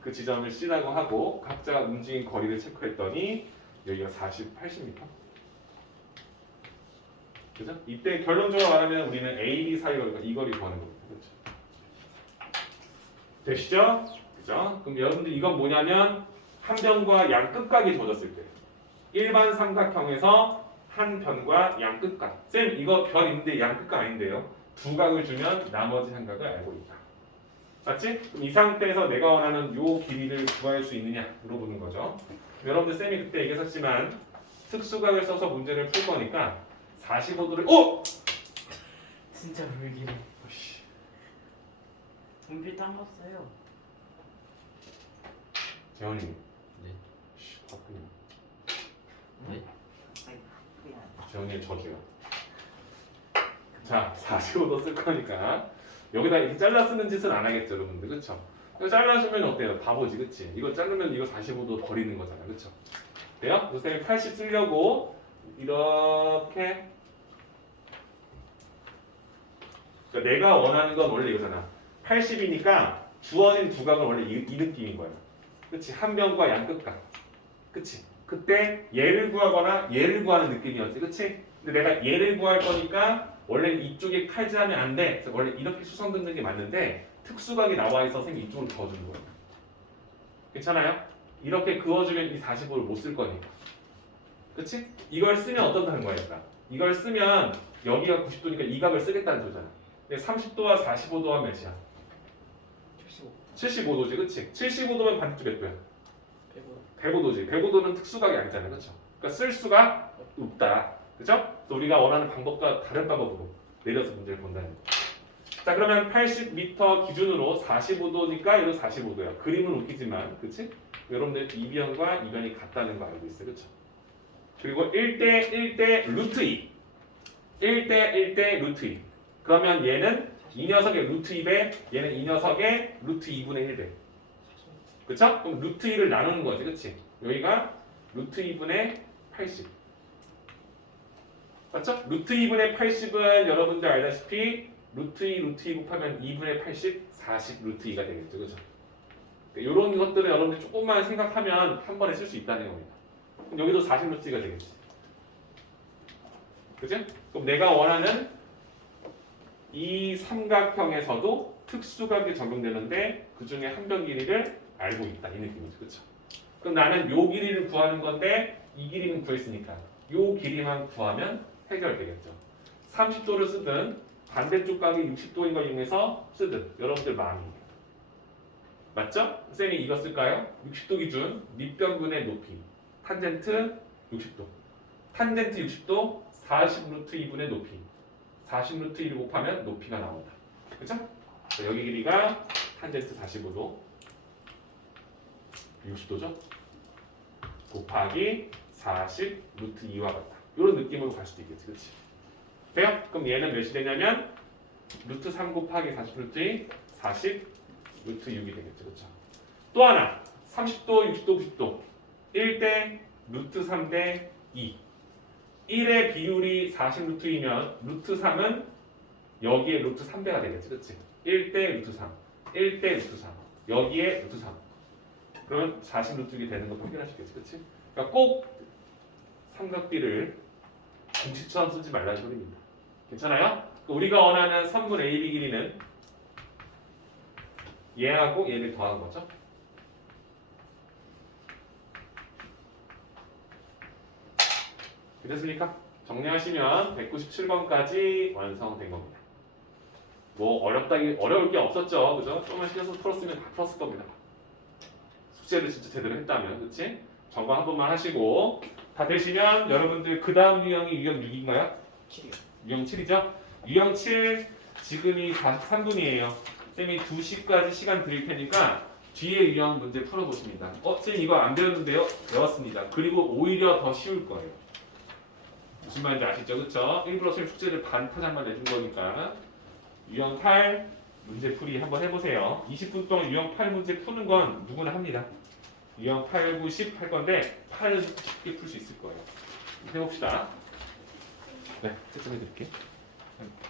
그 지점을 C라고 하고 각자 움직인 거리를 체크했더니 여기가 40, 80m. 그죠? 이때 결론적으로 말하면 우리는 A, B 사이 거리가 이 거리 구하는 겁니다. 그렇죠? 되시죠? 그죠? 그럼 여러분들 이건 뭐냐면 한 변과 양 끝각이 주어졌을 때 일반 삼각형에서 한 변과 양 끝각. 쌤 이거 변 있는데 양 끝각 아닌데요. 두 각을 주면 나머지 한 각을 알고 있다. 맞지? 그럼 이 상태에서 내가 원하는 요 길이를 구할 수 있느냐 물어보는 거죠. 여러분들 쌤이 그때 얘기했었지만 특수각을 써서 문제를 풀 거니까 45도를 오! 진짜 불길해. 오씨. 준비 딴 거 써요. 재현이. 네. 씨, 바쁘냐. 네? 재현이의 저주요. 자, 45도 쓸 거니까 여기다 이렇게 잘라 쓰는 짓은 안 하겠죠, 여러분들, 그렇죠? 잘라주면 어때요? 바보지, 그렇지? 이거 자르면 이거 45도 버리는 거잖아, 그렇죠? 돼요? 그래서 쌤이 80 쓰려고 이렇게. 그러니까 내가 원하는 건 원래 이거잖아. 80이니까 주어진 두각은 원래 이 느낌인 거야. 그렇지? 한 변과 양 끝각. 그렇지? 그때 얘를 구하거나 얘를 구하는 느낌이었지, 그렇지? 근데 내가 얘를 구할 거니까 원래 이쪽에 칼질하면 안 돼. 그래서 원래 이렇게 수성 긋는 게 맞는데 특수각이 나와 있어 선생님이 이쪽으로 그어주는 거예요. 괜찮아요? 이렇게 그어주면 이 45를 못 쓸 거니까. 그렇지? 이걸 쓰면 어떤다는 거야, 얘가? 이걸 쓰면 여기가 90도니까 이 각을 쓰겠다는 소리잖아. 근데 30도와 45도와 몇이야? 75. 75도지, 그렇지? 75도면 반대쪽 몇 도야? 105. 105도지. 105도는 특수각이 아니잖아요, 그렇죠? 그러니까 쓸 수가 없다, 그렇죠? 그래서 우리가 원하는 방법과 다른 방법으로 내려서 문제를 본다는 거. 자, 그러면 80m 기준으로 45도니까 얘도 45도야. 그림은 웃기지만, 그렇지? 여러분들 이 변과 이 변이 같다는 거 알고 있어요, 그렇죠? 그리고 1대 1대 루트 2, 1대 1대 루트 2. 그러면 얘는 이 녀석의 루트 2배, 얘는 이 녀석의 루트 2분의 1배. 그쵸? 그럼 루트 2를 나누는 거지, 그치? 여기가 루트 2분의 80. 맞죠? 루트 2분의 80은 여러분들 알다시피 루트 2, 루트 2 곱하면 2분의 80, 40 루트 2가 되겠죠, 그죠? 이런 것들을 여러분들 조금만 생각하면 한 번에 쓸 수 있다는 겁니다. 그럼 여기도 40 루트 2가 되겠지. 그죠? 그럼 내가 원하는 이 삼각형에서도 특수각이 적용되는데 그 중에 한 변 길이를 알고 있다 이 느낌이죠, 그렇죠? 그럼 나는 요 길이를 구하는 건데 이 길이는 구했으니까 요 길이만 구하면 해결되겠죠. 30도를 쓰든 반대쪽 각이 60도인 걸 이용해서 쓰든 여러분들 마음이에요. 맞죠? 쌤이 이거 쓸까요? 60도 기준 밑변분의 높이 탄젠트 60도 탄젠트 60도 40 루트 2분의 높이 40 루트 1을 곱하면 높이가 나온다. 그쵸? 여기 길이가 탄젠트 45도 60도죠? 곱하기 40 루트 2와 같다. 이런 느낌으로 갈 수도 있겠지. 그치? 돼요? 그럼 얘는 몇이 되냐면 루트 3 곱하기 40 루트 2 40 루트 6이 되겠죠. 그쵸? 또 하나 30도 60도 90도 1대 루트 3대 2 1의 비율이 40 루트 2면 루트 3은 여기에 루트 3배가 되겠지, 그렇지? 1대 루트 3, 1대 루트 3, 여기에 루트 3. 그러면 40 루트 2이 되는 거 확인하시겠지, 그렇지? 그러니까 꼭 삼각비를 공식처럼 쓰지 말라는 소리입니다. 괜찮아요? 우리가 원하는 선분 AB 길이는 얘하고 얘를 더한 거죠. 됐습니까? 정리하시면 197번까지 완성된 겁니다. 뭐 어려울 게 없었죠, 그죠? 조금만 신경 써서 풀었으면 다 풀었을 겁니다. 숙제를 진짜 제대로 했다면, 그렇지? 점검 한 번만 하시고 다 되시면 여러분들 그 다음 유형이 유형 6인가요? 7이요. 유형 7이죠? 유형 7 지금이 43분이에요. 쌤이 2시까지 시간 드릴 테니까 뒤에 유형 문제 풀어보십니다. 쌤 이거 안 배웠는데요? 배웠습니다. 그리고 오히려 더 쉬울 거예요. 무슨 말인지 아시죠? 그쵸? 일부러 쌤 숙제를 반 파장만 내준 거니까 유형 8 문제 풀이 한번 해보세요. 20분 동안 유형 8 문제 푸는 건 누구나 합니다. 유형 8, 9, 10 할 건데 8은 쉽게 풀 수 있을 거예요. 해봅시다. 네, 채점해 드릴게요.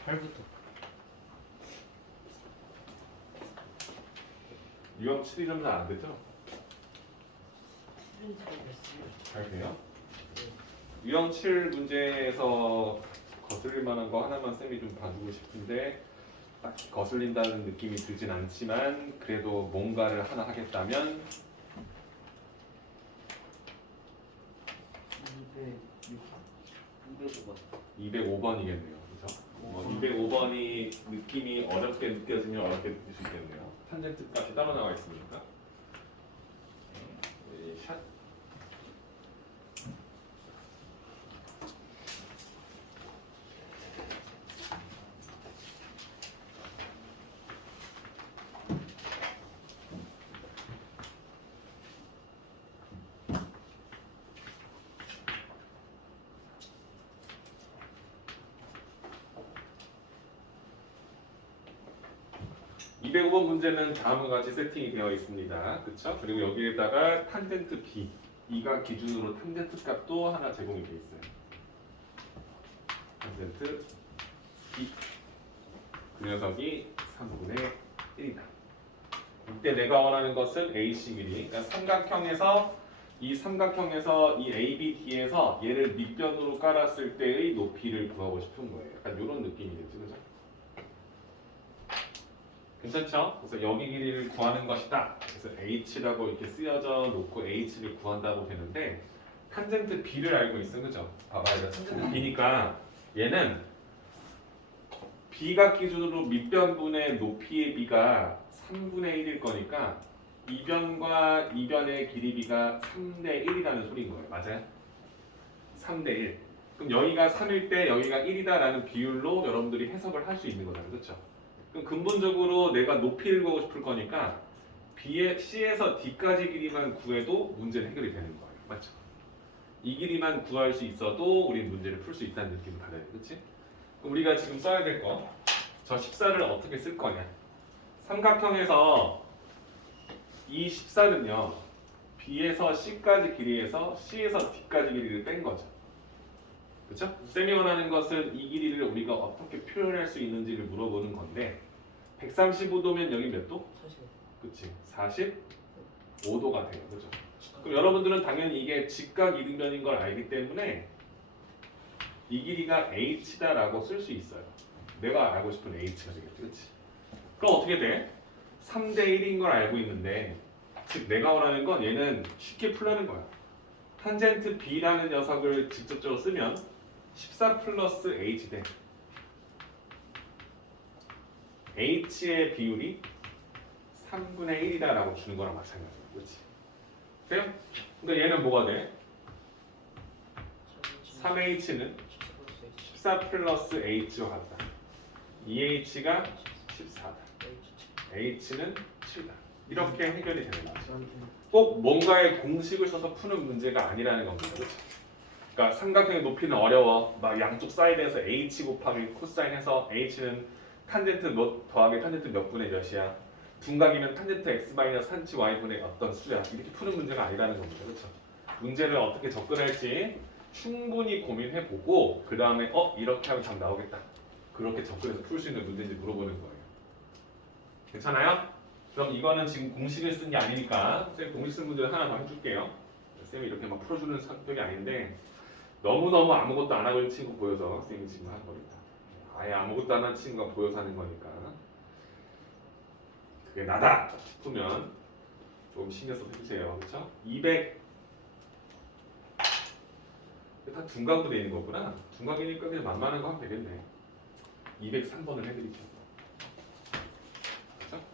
8부터 유형 7이 좀 잘 안 되죠? 틀린 잘 됐어요. 잘 돼요? 유형 7 문제에서 거슬릴 만한 거 하나만 쌤이 좀 봐주고 싶은데 딱히 거슬린다는 느낌이 들진 않지만 그래도 뭔가를 하나 하겠다면 205번이겠네요. 그죠? 205번이 느낌이 어렵게 느껴지면 어렵게 느낄 수 있겠네요. 탄젠트 값이 따로 나와 있으니까. 샷. (205번) 문제는 다음과 같이 세팅이 되어 있습니다. 그렇죠? 그리고 여기에다가 탄젠트 b, 이가 기준으로 탄젠트 값도 하나 제공이 되어 있어요. 탄젠트 b, 그 녀석이 3분의 1이다. 이때 내가 원하는 것은 AC 길이, 그러니까 삼각형에서 이 ABD에서 얘를 밑변으로 깔았을 때의 높이를 구하고 싶은 거예요. 약간 이런 느낌이겠죠, 그죠? 괜찮죠? 그래서 여기 길이를 구하는 것이다. 그래서 H라고 이렇게 쓰여져 놓고 H를 구한다고 되는데 탄젠트 B를 알고 있어, 그죠? 봐봐요. 탄젠트 B니까 얘는 B가 기준으로 밑변분의 높이의 B가 3분의 1일 거니까 이변과 이변의 길이 B가 3대 1이라는 소리인 거예요. 맞아요? 3대 1. 그럼 여기가 3일 때 여기가 1이다라는 비율로 여러분들이 해석을 할 수 있는 거잖아요. 그렇죠? 그럼 근본적으로 내가 높이를 구하고 싶을 거니까 B의 C에서 D까지 길이만 구해도 문제는 해결이 되는 거예요. 맞죠? 이 길이만 구할 수 있어도 우리 문제를 풀 수 있다는 느낌을 받아야 돼. 그렇지? 그럼 우리가 지금 써야 될 거, 저 14를 어떻게 쓸 거냐? 삼각형에서 이 14는요 B에서 C까지 길이에서 C에서 D까지 길이를 뺀 거죠. 그렇죠? 쌤이 원하는 것은 이 길이를 우리가 어떻게 표현할 수 있는지를 물어보는 건데 135도면 여기 몇 도? 45. 그치? 45도가 돼요. 그죠? 그럼 여러분들은 당연히 이게 직각 이등변인 걸 알기 때문에 이 길이가 h다라고 쓸 수 있어요. 내가 알고 싶은 h가 되겠지. 그치? 그럼 어떻게 돼? 3대 1인 걸 알고 있는데 즉 내가 원하는 건 얘는 쉽게 풀라는 거야. 탄젠트 b라는 녀석을 직접적으로 쓰면 14 플러스 h 대 h의 비율이 3분의 1이다라고 주는 거랑 마찬가지야. 그렇지? 돼요? 그러니까 얘는 뭐가 돼? 3h는 14 플러스 h와 같다. 2h가 14다. h는 7다. 이렇게 해결이 되는 거죠. 꼭 뭔가의 공식을 써서 푸는 문제가 아니라는 겁니다. 그렇죠? 그러니까 삼각형의 높이는 어려워. 막 양쪽 사이드에서 h 곱하기 코사인 해서 h는 탄젠트 몇 더하기 탄젠트 몇 분의 몇이야. 둔각이면 탄젠트 x 마이너스 3치 y분의 어떤 수야. 이렇게 푸는 문제가 아니라는 겁니다. 그렇죠? 문제를 어떻게 접근할지 충분히 고민해보고 그 다음에 이렇게 하면 답 나오겠다. 그렇게 접근해서 풀 수 있는 문제인지 물어보는 거예요. 괜찮아요? 그럼 이거는 지금 공식을 쓴 게 아니니까 쌤 공식 쓴 문제를 하나 더 해줄게요. 쌤이 이렇게 막 풀어주는 성격이 아닌데 너무너무 아무것도 안 하고 있는 친구 보여서 쌤이 지금 하는 거니까. 아예 아무것도 안 하는 친구가 보여서 하는 거니까 그게 나다 싶으면 좀 신경 써서 해주세요. 그렇죠? 200 다 둔각으로 되어 있는 거구나. 둔각이니까 그냥 만만한 거 하면 되겠네. 203번을 해드릴게요. 그렇죠?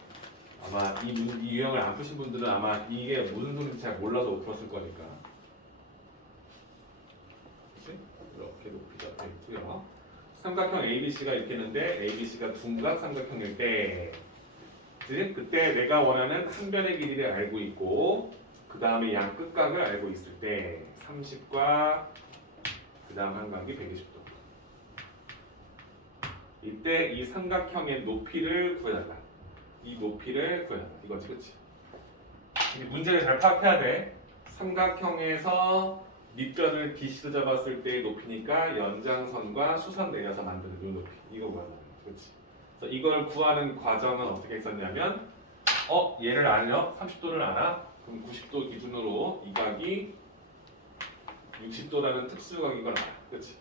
아마 이 유형을 안 푸신 분들은 아마 이게 무슨 소리인지 잘 몰라서 들었을 거니까. 그렇지? 이렇게 높이가 되어 있고요. 삼각형 ABC가 이렇게 있는데 ABC가 둔각 삼각형일 때 그때 내가 원하는 한 변의 길이를 알고 있고 그 다음에 양 끝각을 알고 있을 때 30과 그 다음 한각이 120도 이때 이 삼각형의 높이를 구해달라. 이 높이를 구해달라. 이거지, 그치? 문제를 잘 파악해야 돼. 삼각형에서 밑변을 BC로 잡았을 때의 높이니까 연장선과 수선 내려서 만드는 이 높이. 이거 구하는 거지, 그치? 그래서 이걸 구하는 과정은 어떻게 했었냐면 얘를 알려? 30도를 알아? 그럼 90도 기준으로 이 각이 60도라는 특수각이걸 알아. 그치?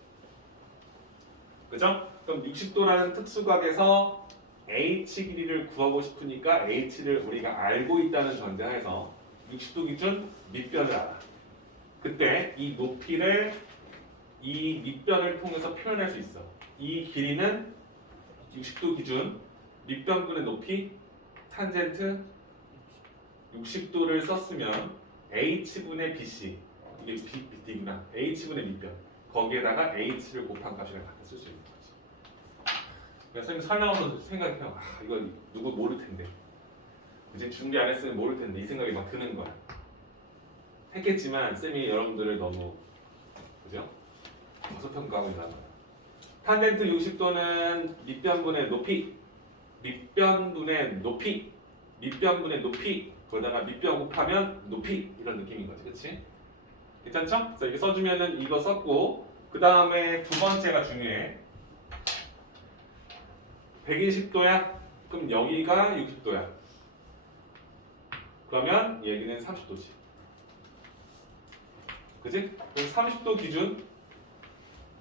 그죠? 그럼 60도라는 특수각에서 H 길이를 구하고 싶으니까 H를 우리가 알고 있다는 전제하에서 60도 기준 밑변을 알아. 그때 이 높이를 이 밑변을 통해서 표현할 수 있어. 이 길이는 60도 기준 밑변분의 높이 탄젠트 60도를 썼으면 H분의 BC 이게 BD구나. H분의 밑변 거기에다가 H를 곱한 값이랑 같아 쓸 수 있는 거지. 그래서 선생님 설명하면서 생각해요. 이거 누구 모를 텐데 이제 준비 안 했으면 모를 텐데 이 생각이 막 드는 거야. 했겠지만 쌤이 여러분들을 너무 그죠? 과소평가하고 있는 거야. 탄젠트 60도는 밑변분의 높이 거기다가 밑변 곱하면 높이 이런 느낌인 거지, 그렇지? 괜찮죠? 그래서 이게 써주면은 이거 썼고 그 다음에 두 번째가 중요해. 120도야? 그럼 여기가 60도야. 그러면 여기는 30도지. 그지? 그럼 30도 기준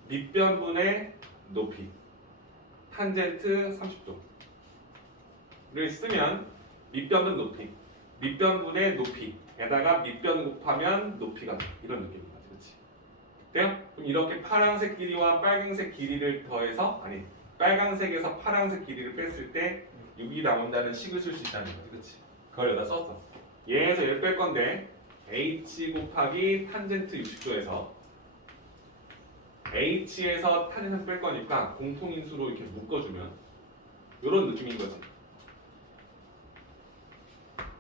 밑변분의 높이 탄젠트 30도를 쓰면 밑변분 높이 밑변분의 높이에다가 밑변 곱하면 높이가 이런 느낌인 거지. 그렇지? 돼요? 그럼 이렇게 파란색 길이와 빨간색 길이를 더해서 빨간색에서 파란색 길이를 뺐을 때 6이 나온다는 식을 쓸 수 있다는 거지. 그렇지? 그걸 여기다 썼어. 얘에서 얘를 뺄 건데 h 곱하기 탄젠트 60도에서 h에서 탄젠트 뺄 거니까 공통인수로 이렇게 묶어주면 이런 느낌인 거지.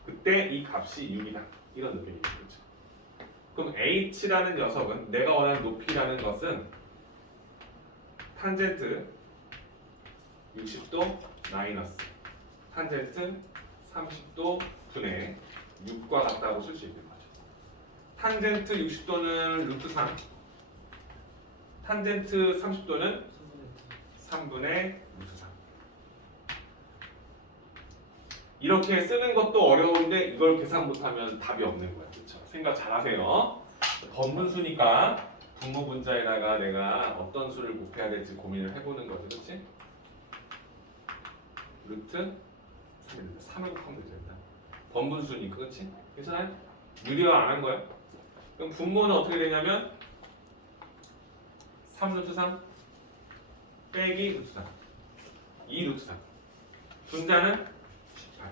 그때 이 값이 6이다. 이런 느낌이죠. 그렇죠? 그럼 h라는 녀석은 내가 원하는 높이라는 것은 탄젠트 60도 마이너스 탄젠트 30도 분의 6과 같다고 쓸 수 있는 거죠. 탄젠트 60도는 루트 3 탄젠트 30도는 3분의 루트 3 이렇게 쓰는 것도 어려운데 이걸 계산 못하면 답이 없는 거야. 그렇죠? 생각 잘 하세요. 번분수니까 분모분자에다가 내가 어떤 수를 곱해야 될지 고민을 해보는 거지. 그렇지? 루트 3을 곱하면 되죠. 일단 번분수니까. 그렇지? 괜찮아요? 유리화 안 한 거야. 그럼 분모는 어떻게 되냐면 3 루트 3 빼기 루트 3 2 루트 3 분자는 18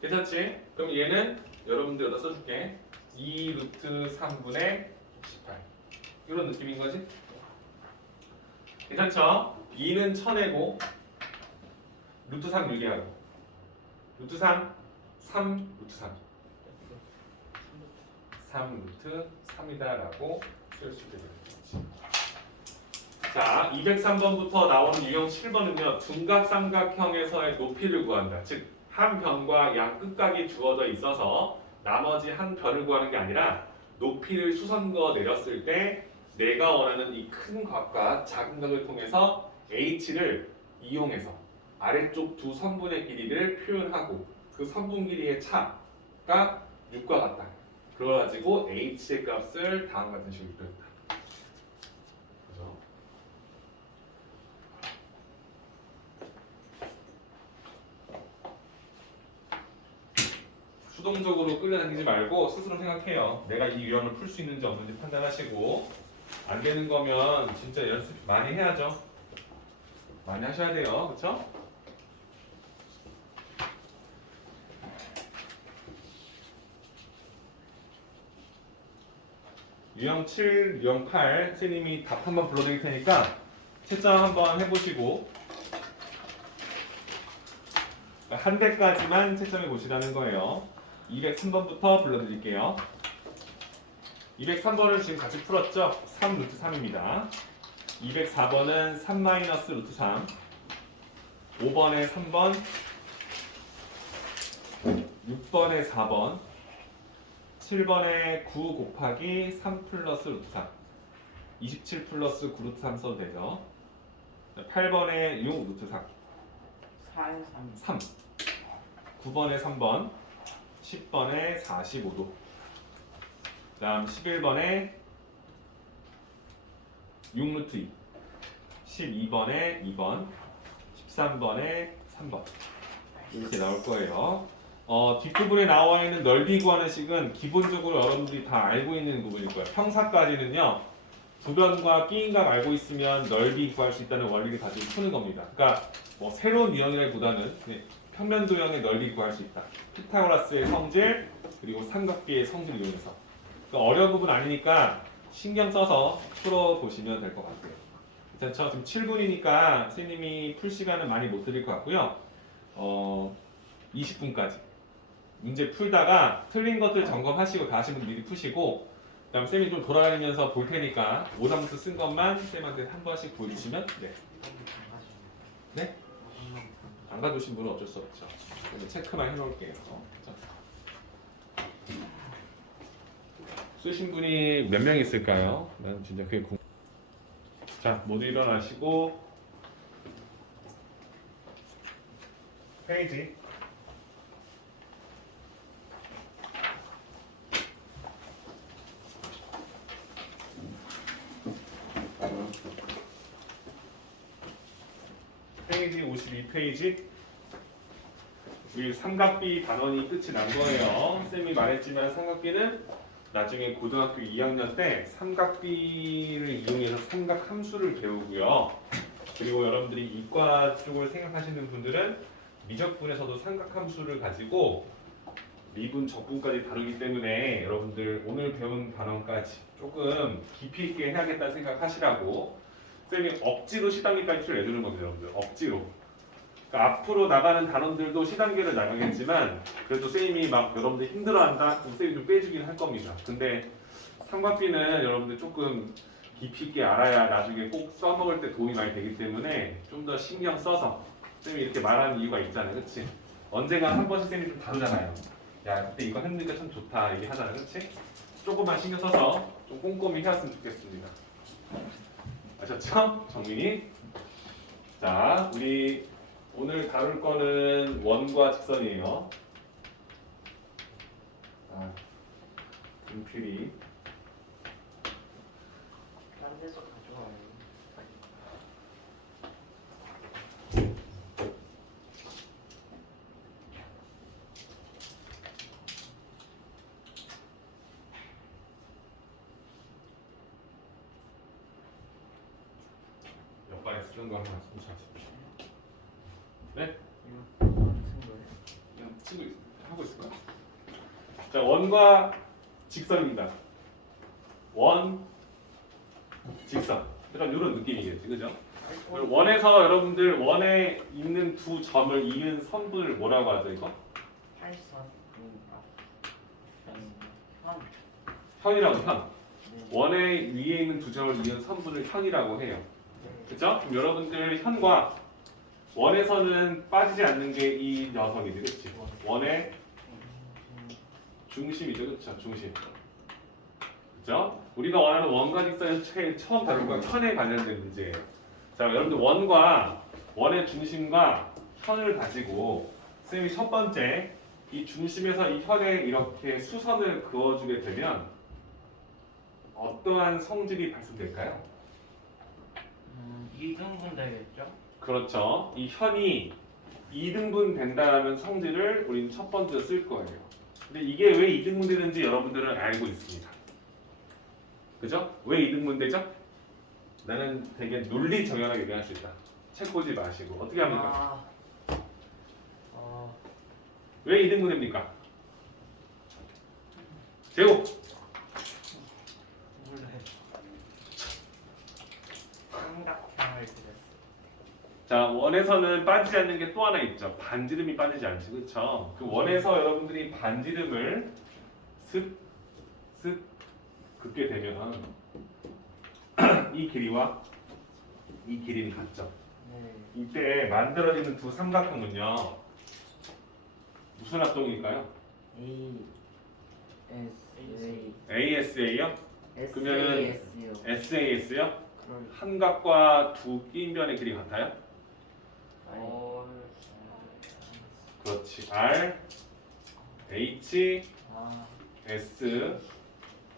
괜찮지? 그럼 얘는 여러분들 여기다 써줄게 2 루트 3분의 18 이런 느낌인 거지? 괜찮죠? 2는 쳐내고 루트 3 유리하고 루트 3 3 루트 3 루트 3이다 라고 쓸 수 있게 되는 거지. 자, 203번부터 나오는 유형 7번은요. 둔각삼각형에서의 높이를 구한다. 즉, 한 변과 양 끝각이 주어져 있어서 나머지 한 변을 구하는 게 아니라 높이를 수선거 내렸을 때 내가 원하는 이 큰 각과 작은 각을 통해서 h를 이용해서 아래쪽 두 선분의 길이를 표현하고 그 선분 길이의 차가 6과 같다. 그래가지고 h의 값을 다음과 같은 식으로 표현했다. 그죠? 수동적으로 끌려다니지 말고 스스로 생각해요. 내가 이 유형을 풀 수 있는지 없는지 판단하시고 안 되는 거면 진짜 연습 많이 해야죠. 많이 하셔야 돼요. 그렇죠? 유형 7, 유형 8 선생님이 답 한번 불러드릴 테니까 채점 한번 해보시고 한 대까지만 채점해 보시라는 거예요. 203번부터 불러드릴게요. 203번을 지금 같이 풀었죠? 3 루트 3입니다. 204번은 3 마이너스 루트 3 5번에 3번 6번에 4번 7번에 9 곱하기 3 플러스 루트 3 27 플러스 9 루트 3 써도 되죠. 8번에 6 루트 3 4에 3 3 9번에 3번, 10번에 45도. 그다음 11번에 6루트 2, 12번에 2번, 13번에 3번 이렇게 나올 거예요. 뒷부분에 나와 있는 넓이 구하는 식은 기본적으로 여러분들이 다 알고 있는 부분일 거예요. 평사까지는요. 두변과 끼인각 알고 있으면 넓이 구할 수 있다는 원리를 가지고 푸는 겁니다. 그러니까 뭐 새로운 유형이라기보다는 평면도형의 넓이 구할 수 있다. 피타고라스의 성질 그리고 삼각비의 성질을 이용해서. 그러니까 어려운 부분 아니니까 신경 써서 풀어보시면 될 것 같아요. 괜찮죠? 지금 7분이니까 선생님이 풀 시간은 많이 못 드릴 것 같고요. 20분까지 문제 풀다가 틀린 것들 점검하시고 다시 미리 푸시고 그다음 쌤이 좀 돌아다니면서 볼 테니까 오답노트 쓴 것만 쌤한테 한 번씩 보여주시면 네. 네? 안 가두신 분은 어쩔 수 없죠. 체크만 해놓을게요. 쓰신 분이 몇 명 있을까요? 난 진짜 그게 궁금. 자, 모두 일어나시고 페이지. 페이지 52페이지. 우리 삼각비 단원이 끝이 난 거예요. 쌤이 말했지만 삼각비는 나중에 고등학교 2학년 때 삼각비를 이용해서 삼각 함수를 배우고요. 그리고 여러분들이 이과 쪽을 생각하시는 분들은 미적분에서도 삼각 함수를 가지고 미분, 적분까지 다루기 때문에 여러분들 오늘 배운 단원까지 조금 깊이 있게 해야겠다는 생각하시라고 쌤이 억지로 시단계까지 내주는 겁니다. 여러분들 억지로. 그러니까 앞으로 나가는 단원들도 시단계를 나가겠지만 그래도 쌤이 막 여러분들 힘들어한다? 그럼 쌤이 좀 빼주긴 할 겁니다. 근데 삼각비는 여러분들 조금 깊이 있게 알아야 나중에 꼭 써먹을 때 도움이 많이 되기 때문에 좀 더 신경 써서 쌤이 이렇게 말하는 이유가 있잖아요. 그치? 언젠가 한 번씩 쌤이 좀 다루잖아요. 야 그때 이거 했으니까 참 좋다 얘기하잖아요. 그치? 조금만 신경 써서 좀 꼼꼼히 해왔으면 좋겠습니다. 아셨죠? 정민이? 자 우리 오늘 다룰 거는 원과 직선이에요. 분필이 딴 데서 가져와요. 옆발에 쓰는 거 하나 훔쳐왔습니다. 네? 같은 거예요. 그냥 치고 하고 있을 거야. 자 원과 직선입니다. 원, 직선. 약간 이런 느낌이겠지, 그죠? 그리고 원에서 여러분들 원에 있는 두 점을 이은 선분을 뭐라고 하죠, 이거? 팔선. 현. 현이라고 현. 네. 원에 위에 있는 두 점을 이은 선분을 현이라고 해요. 그죠? 그럼 여러분들 현과 원에서는 빠지지 않는 게 이 녀석이지, 그렇지? 원의 중심이죠, 그렇죠? 중심. 그죠? 우리가 원하는 원과 직선에서 처음 다룬 건 현에 관련된 문제예요. 자, 여러분들 원과 원의 중심과 현을 가지고 선생님이 첫 번째 이 중심에서 이 현에 이렇게 수선을 그어주게 되면 어떠한 성질이 발생될까요? 2등분 되겠죠? 그렇죠. 이 현이 2등분 된다는 성질을 우리는 첫 번째로 쓸 거예요. 근데 이게 왜 2등분 되는지 여러분들은 알고 있습니다. 그죠? 왜 2등분 되죠? 나는 되게 논리정연하게 얘기할 수 있다. 책 보지 마시고 어떻게 합니까? 왜 2등분 됩니까? 제호! 몰라요. 삼각형을 그렸어. 자, 원에서는 빠지지 않는 게 또 하나 있죠. 반지름이 빠지지 않지, 그렇죠? 그 원에서 여러분들이 반지름을 슥 긋게 되면 이 길이와 이 길이는 같죠. 네. 이때 만들어지는 두 삼각형은요. 무슨 합동일까요? A S A ASA요? 그러면은 SAS요. SAS요? 그럴 한 각과 두 끼인변의 길이 같아요? 어. 그렇죠. 그렇지. R, H, 아, S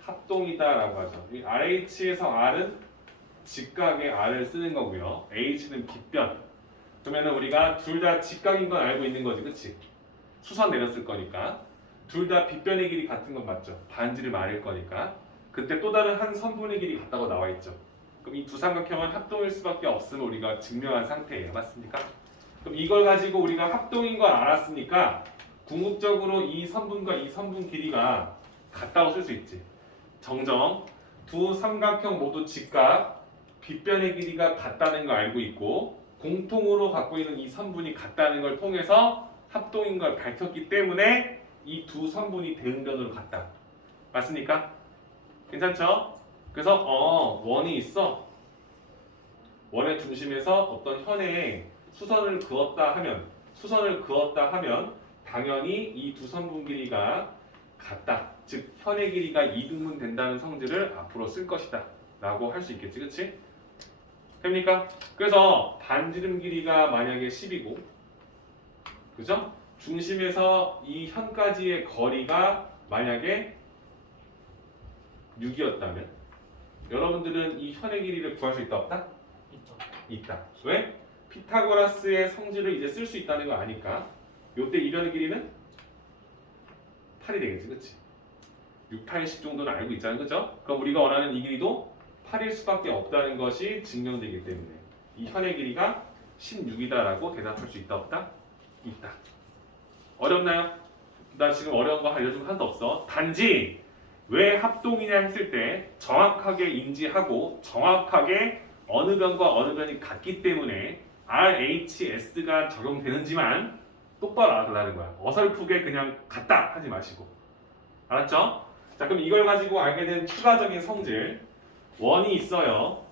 합동이다라고 하죠. 이 RH에서 R은 직각의 R을 쓰는 거고요. H는 빗변. 그러면은 우리가 둘 다 직각인 건 알고 있는 거지, 그렇지? 수선 내렸을 거니까. 둘 다 빗변의 길이 같은 건 맞죠? 반지를 말일 거니까. 그때 또 다른 한 선분의 길이 같다고 나와 있죠. 그럼 이 두 삼각형은 합동일 수밖에 없음을 우리가 증명한 상태예요. 맞습니까? 그럼 이걸 가지고 우리가 합동인 걸 알았으니까 궁극적으로 이 선분과 이 선분 길이가 같다고 쓸 수 있지. 정정. 두 삼각형 모두 직각, 빗변의 길이가 같다는 걸 알고 있고 공통으로 갖고 있는 이 선분이 같다는 걸 통해서 합동인 걸 밝혔기 때문에 이 두 선분이 대응변으로 같다. 맞습니까? 괜찮죠? 그래서 원이 있어. 원의 중심에서 어떤 현에 수선을 그었다 하면 당연히 이 두 선분 길이가 같다. 즉 현의 길이가 이등분 된다는 성질을 앞으로 쓸 것이다 라고 할 수 있겠지, 그치? 됩니까? 그래서 반지름 길이가 만약에 10이고 그죠? 중심에서 이 현까지의 거리가 만약에 6이었다면 여러분들은 이 현의 길이를 구할 수 있다 없다? 있죠. 있다. 왜? 피타고라스의 성질을 이제 쓸 수 있다는 거 아니까. 요때 이변의 길이는 8이 되겠지, 그렇지? 6, 8, 10 정도는 알고 있잖아요, 그죠? 그럼 우리가 원하는 이 길이도 8일 수밖에 없다는 것이 증명되기 때문에 이 현의 길이가 16이다라고 대답할 수 있다 없다? 있다. 어렵나요? 나 지금 어려운 거 알려준 거 하나도 없어. 단지 왜 합동이냐 했을 때 정확하게 인지하고 정확하게 어느 변과 어느 변이 같기 때문에 RHS가 적용되는지만 똑바로 알아달라는 거야. 어설프게 그냥 같다 하지 마시고. 알았죠? 자, 그럼 이걸 가지고 알게 된 추가적인 성질. 원이 있어요.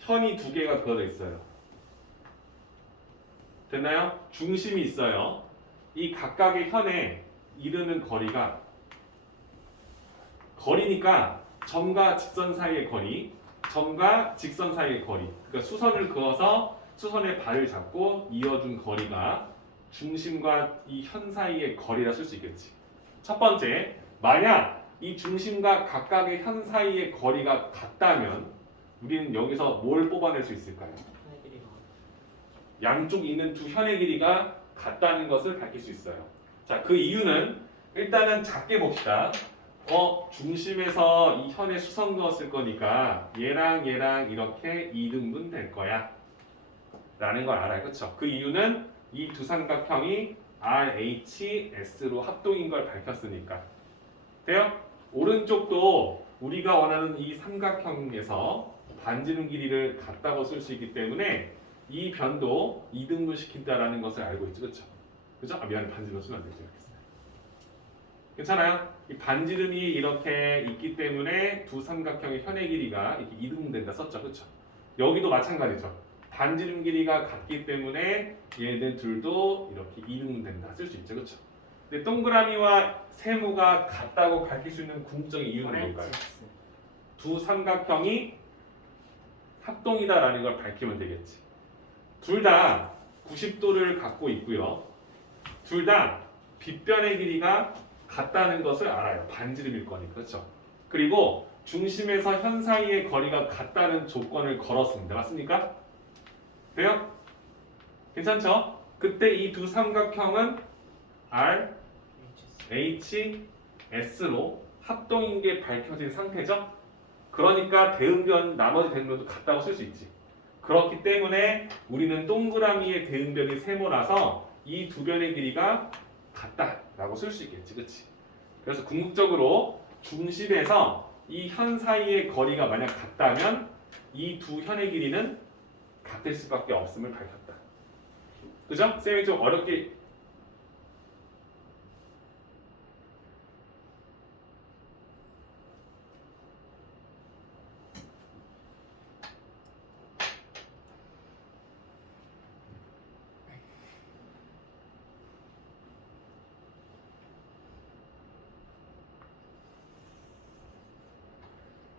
현이 두 개가 그어져 있어요. 됐나요? 중심이 있어요. 이 각각의 현에 이르는 거리니까 점과 직선 사이의 거리, 점과 직선 사이의 거리. 그러니까 수선을 그어서 수선의 발을 잡고 이어준 거리가 중심과 이 현 사이의 거리라 쓸 수 있겠지. 첫 번째, 만약 이 중심과 각각의 현 사이의 거리가 같다면 우리는 여기서 뭘 뽑아낼 수 있을까요? 현의 길이가 양쪽 있는 두 현의 길이가 같다는 것을 밝힐 수 있어요. 자, 그 이유는 일단은 작게 봅시다. 중심에서 이 현에 수선 그었을 거니까 얘랑 이렇게 2등분 될 거야. 라는 걸 알아요. 그쵸? 그 이유는 이 두 삼각형이 RHS로 합동인 걸 밝혔으니까. 돼요? 오른쪽도 우리가 원하는 이 삼각형에서 반지름 길이를 같다고 쓸 수 있기 때문에 이 변도 2등분 시킨다라는 것을 알고 있죠. 그쵸? 그죠? 미안해. 반지름 쓰면 안 되지. 이렇게 써요. 괜찮아요? 이 반지름이 이렇게 있기 때문에 두 삼각형의 현의 길이가 이렇게 2등분 된다 썼죠. 그쵸? 여기도 마찬가지죠. 반지름 길이가 같기 때문에 얘들 둘도 이렇게 2등분 된다 쓸 수 있죠. 그쵸? 근데 동그라미와 세모가 같다고 밝힐 수 있는 궁극적인 이유는 뭘까요? RHS. 두 삼각형이 합동이다라는 걸 밝히면 되겠지. 둘 다 90도를 갖고 있고요. 둘 다 빗변의 길이가 같다는 것을 알아요. 반지름일 거니까. 그렇죠? 그리고 중심에서 현 사이의 거리가 같다는 조건을 걸었습니다. 맞습니까? 돼요? 괜찮죠? 그때 이 두 삼각형은 RHS로 합동인 게 밝혀진 상태죠? 그러니까 나머지 대응변도 같다고 쓸 수 있지. 그렇기 때문에 우리는 동그라미의 대응변이 세모라서 이 두 변의 길이가 같다라고 쓸 수 있겠지. 그치? 그래서 궁극적으로 중심에서 이 현 사이의 거리가 만약 같다면 이 두 현의 길이는 같을 수밖에 없음을 밝혔다. 그죠? 쌤이 좀 어렵게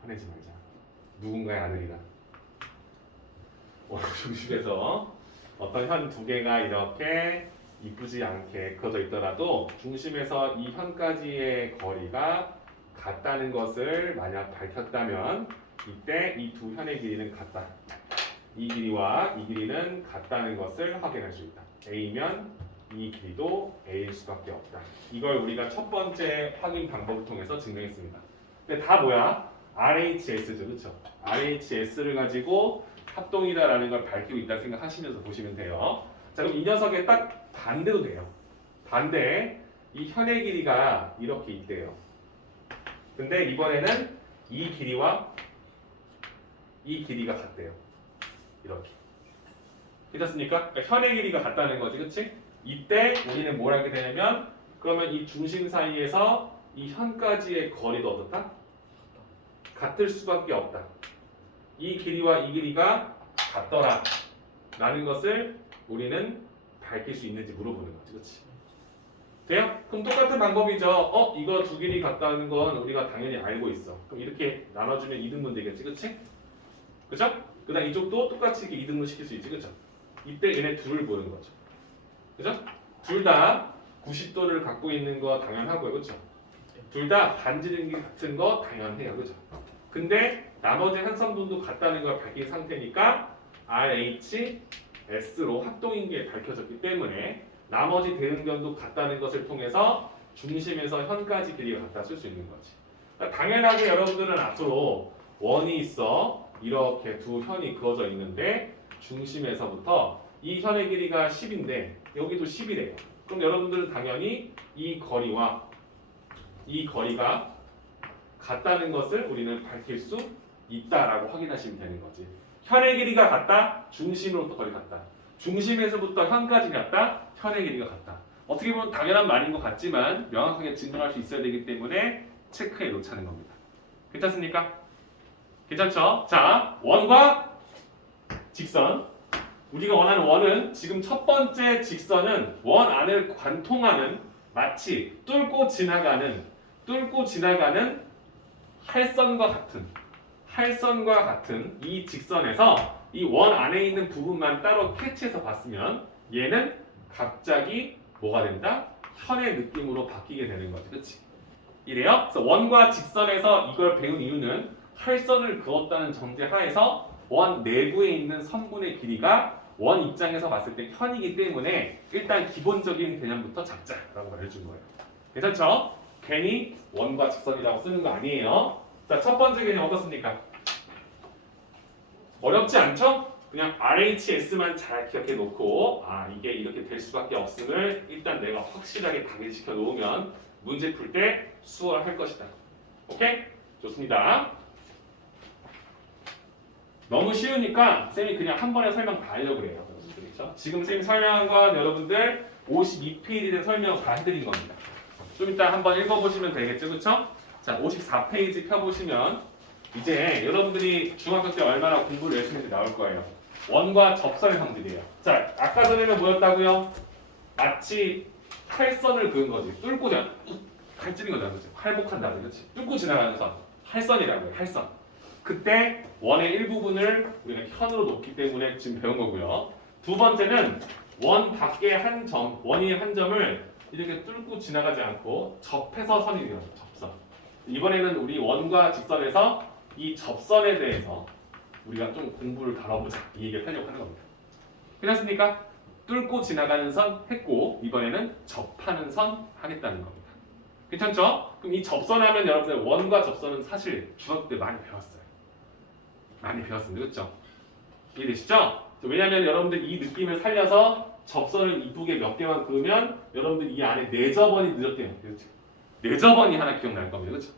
화내지 말자. 누군가의 아들이다. 중심에서 어떤 현 두 개가 이렇게 이쁘지 않게 그어져 있더라도 중심에서 이 현까지의 거리가 같다는 것을 만약 밝혔다면 이때 이 두 현의 길이는 같다. 이 길이와 이 길이는 같다는 것을 확인할 수 있다. A면 이 길이도 A일 수밖에 없다. 이걸 우리가 첫 번째 확인 방법을 통해서 증명했습니다. 근데 다 뭐야? RHS죠, 그렇죠? RHS를 가지고 합동이다라는 걸 밝히고 있다 생각하시면서 보시면 돼요. 자, 그럼 이 녀석의 딱 반대도 돼요. 반대, 이 현의 길이가 이렇게 있대요. 근데 이번에는 이 길이와 이 길이가 같대요. 이렇게. 괜찮습니까? 그러니까 현의 길이가 같다는 거지, 그치? 이때 우리는 뭘 하게 되냐면 그러면 이 중심 사이에서 이 현까지의 거리도 어떻다? 같을 수밖에 없다. 이 길이와 이 길이가 같더라 라는 것을 우리는 밝힐 수 있는지 물어보는 거지, 그치? 돼요? 그럼 똑같은 방법이죠. 이거 두 길이 같다는 건 우리가 당연히 알고 있어. 그럼 이렇게 나눠주면 이등분 되겠지, 그치? 그죠? 그 다음 이쪽도 똑같이 이렇게 이등분 시킬 수 있지, 그죠? 이때 얘네 둘을 보는 거죠. 그죠? 둘 다 90도를 갖고 있는 거 당연하고요, 그죠? 둘 다 반지름이 같은 거 당연해요, 그죠? 근데 나머지 한 선분도 같다는 걸 밝힌 상태니까 RHS로 합동인 게 밝혀졌기 때문에 나머지 대응변도 같다는 것을 통해서 중심에서 현까지 길이가 같다 쓸 수 있는 거지. 그러니까 당연하게 여러분들은 앞으로 원이 있어 이렇게 두 현이 그어져 있는데 중심에서부터 이 현의 길이가 10인데 여기도 10이래요. 그럼 여러분들은 당연히 이 거리와 이 거리가 같다는 것을 우리는 밝힐 수 있다라고 확인하시면 되는 거지. 현의 길이가 같다, 중심으로부터 거리 같다. 중심에서부터 현까지 같다, 현의 길이가 같다. 어떻게 보면 당연한 말인 것 같지만 명확하게 증명할 수 있어야 되기 때문에 체크해 놓자는 겁니다. 괜찮습니까? 괜찮죠? 자, 원과 직선. 우리가 원하는 원은 지금 첫 번째 직선은 원 안을 관통하는 마치 뚫고 지나가는 할선과 같은 이 직선에서 이 원 안에 있는 부분만 따로 캐치해서 봤으면 얘는 갑자기 뭐가 된다? 현의 느낌으로 바뀌게 되는 거지, 그렇지? 이래요? 그래서 원과 직선에서 이걸 배운 이유는 할선을 그었다는 전제 하에서 원 내부에 있는 선분의 길이가 원 입장에서 봤을 때 현이기 때문에 일단 기본적인 개념부터 잡자라고 말해준 거예요. 괜찮죠? 괜히 원과 직선이라고 쓰는 거 아니에요. 자, 첫 번째 개념 어떻습니까? 어렵지 않죠? 그냥 RHS만 잘 기억해 놓고 이게 이렇게 될 수밖에 없음을 일단 내가 확실하게 각인시켜 놓으면 문제 풀 때 수월할 것이다. 오케이? 좋습니다. 너무 쉬우니까 쌤이 그냥 한 번에 설명 다 하려고 그래요. 그렇죠? 지금 쌤이 설명한 건 여러분들 52페이지 된 설명 다 해드린 겁니다. 좀 이따 한번 읽어보시면 되겠죠, 그렇죠? 자, 54페이지 펴보시면 이제 여러분들이 중학교 때 얼마나 공부를 열심히 했는지 나올 거예요. 원과 접선의 성질이에요. 자, 아까 전에는 뭐였다고요? 마치 활선을 그은 거지. 뚫고 칼찌는 거잖아, 그렇지? 활복한다, 그렇지? 뚫고 지나가는 선, 활선이라고요, 활선. 그때 원의 일부분을 우리가 현으로 놓기 때문에 지금 배운 거고요. 두 번째는 원 밖에 한 점, 원의 한 점을 이렇게 뚫고 지나가지 않고 접해서 선이 되는 거죠, 접선. 이번에는 우리 원과 직선에서 이 접선에 대해서 우리가 좀 공부를 다뤄보자 이 얘기를 하려고 하는 겁니다. 괜찮습니까? 뚫고 지나가는 선 했고 이번에는 접하는 선 하겠다는 겁니다. 괜찮죠? 그럼 이 접선하면 여러분들 원과 접선은 사실 중학교 때 많이 배웠어요. 많이 배웠습니다. 그렇죠? 이해되시죠? 왜냐하면 여러분들 이 느낌을 살려서 접선을 이쁘게 몇 개만 그으면 여러분들 이 안에 내접원이 늦었대요. 그렇죠? 내접원이 하나 기억날 겁니다. 그렇죠?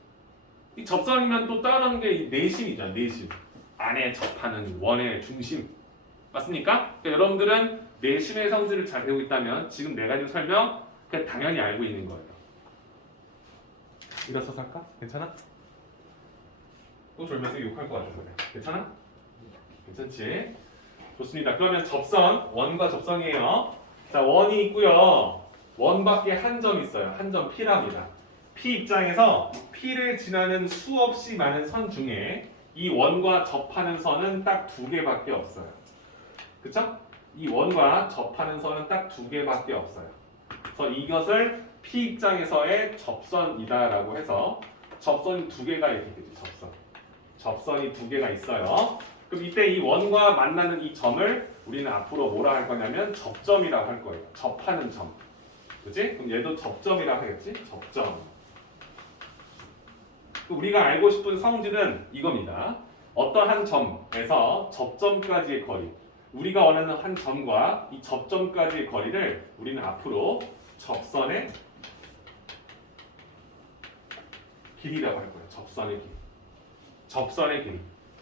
이 접선이면 또 따라오는 게 내심이죠. 내심. 안에 접하는 원의 중심. 맞습니까? 그러니까 여러분들은 내심의 성질을 잘 배우고 있다면 지금 네 가지 설명 그냥 당연히 알고 있는 거예요. 일어서서 할까? 괜찮아? 또 졸면서 욕할 것 같아서 그래. 괜찮아? 괜찮지? 좋습니다. 그러면 접선, 원과 접선이에요. 자, 원이 있고요. 원 밖에 한 점 있어요. 한 점 P랍니다. P 입장에서 P를 지나는 수없이 많은 선 중에 이 원과 접하는 선은 딱 두 개밖에 없어요. 그쵸? 이 원과 접하는 선은 딱 두 개밖에 없어요. 그래서 이것을 P 입장에서의 접선이다라고 해서 접선이 두 개가 이렇게 되죠. 접선이 두 개가 있어요. 그럼 이때 이 원과 만나는 이 점을 우리는 앞으로 뭐라 할 거냐면 접점이라고 할 거예요. 접하는 점. 그치? 그럼 얘도 접점이라고 하겠지? 접점. 우리가 알고 싶은 성질은 이겁니다. 어떤 한 점에서 접점까지의 거리. 우리가 원하는 한 점과 이 접점까지의 거리를 우리는 앞으로 접선의 길이라고 할 거예요. 접선의 길이. 접선의 길이.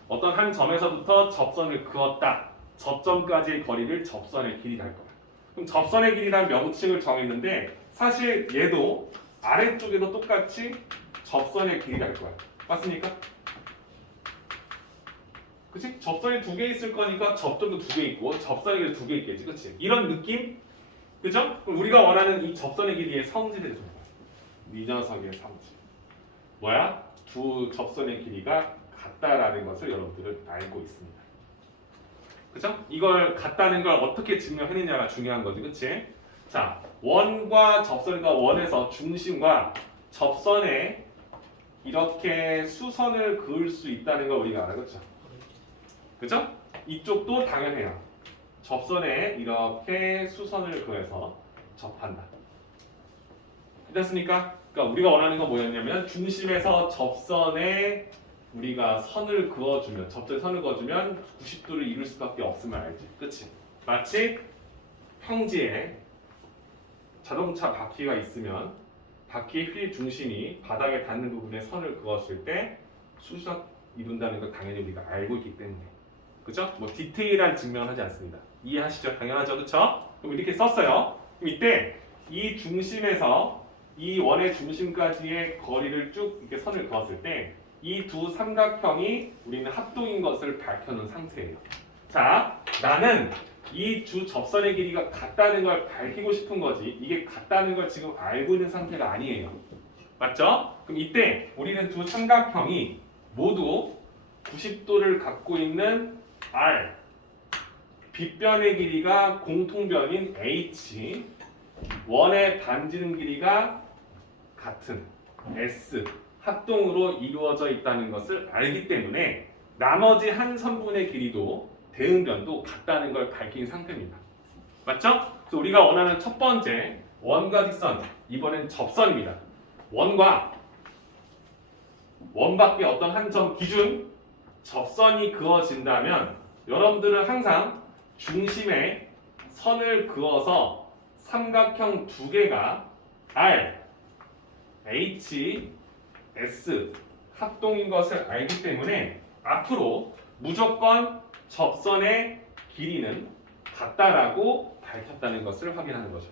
어떤 한 점에서부터 접선을 그었다. 접점까지의 거리를 접선의 길이라 할 거야. 그럼 접선의 길이라는 명칭을 정했는데 사실 얘도 아래쪽에도 똑같이 접선의 길이라 할 거야. 맞습니까? 그치? 접선이 두 개 있을 거니까 접점도 두 개 있고 접선의 길이 두 개 있겠지. 그치? 이런 느낌? 그죠? 그럼 우리가 원하는 이 접선의 길이의 성질을 좀 봐요. 이 녀석의 성질. 뭐야? 두 접선의 길이가 같다라는 것을 여러분들은 알고 있습니다. 그죠? 이걸 같다는 걸 어떻게 증명해내냐가 중요한 거지. 그치? 자, 원과 접선과 원에서 중심과 접선에 이렇게 수선을 그을 수 있다는 걸 우리가 알아. 그렇죠? 그죠? 이쪽도 당연해요. 접선에 이렇게 수선을 그어서 접한다. 됐습니까? 그러니까 우리가 원하는 건 뭐였냐면 중심에서 접선에 우리가 선을 그어주면 접선에 선을 그어주면 90도를 이룰 수밖에 없음을 알지. 그치? 마치 평지에 자동차 바퀴가 있으면 바퀴의 휠 중심이 바닥에 닿는 부분에 선을 그었을 때 수직 이룬다는 걸 당연히 우리가 알고 있기 때문에. 그죠? 뭐 디테일한 증명은 하지 않습니다. 이해하시죠? 당연하죠. 그쵸? 그럼 이렇게 썼어요. 그럼 이때 이 중심에서 이 원의 중심까지의 거리를 쭉 이렇게 선을 그었을 때 이 두 삼각형이 우리는 합동인 것을 밝혀놓은 상태예요. 자, 나는 이 두 접선의 길이가 같다는 걸 밝히고 싶은 거지 이게 같다는 걸 지금 알고 있는 상태가 아니에요. 맞죠? 그럼 이때 우리는 두 삼각형이 모두 90도를 갖고 있는 R 빗변의 길이가 공통변인 H 원의 반지름 길이가 같은 S 합동으로 이루어져 있다는 것을 알기 때문에 나머지 한 선분의 길이도 대응변도 같다는 걸 밝힌 상태입니다. 맞죠? 그래서 우리가 원하는 첫 번째 원과 직선 이번엔 접선입니다. 원과 원 밖에 어떤 한 점 기준 접선이 그어진다면 여러분들은 항상 중심에 선을 그어서 삼각형 두 개가 R, H, S 합동인 것을 알기 때문에 앞으로 무조건 접선의 길이는 같다라고 밝혔다는 것을 확인하는 거죠.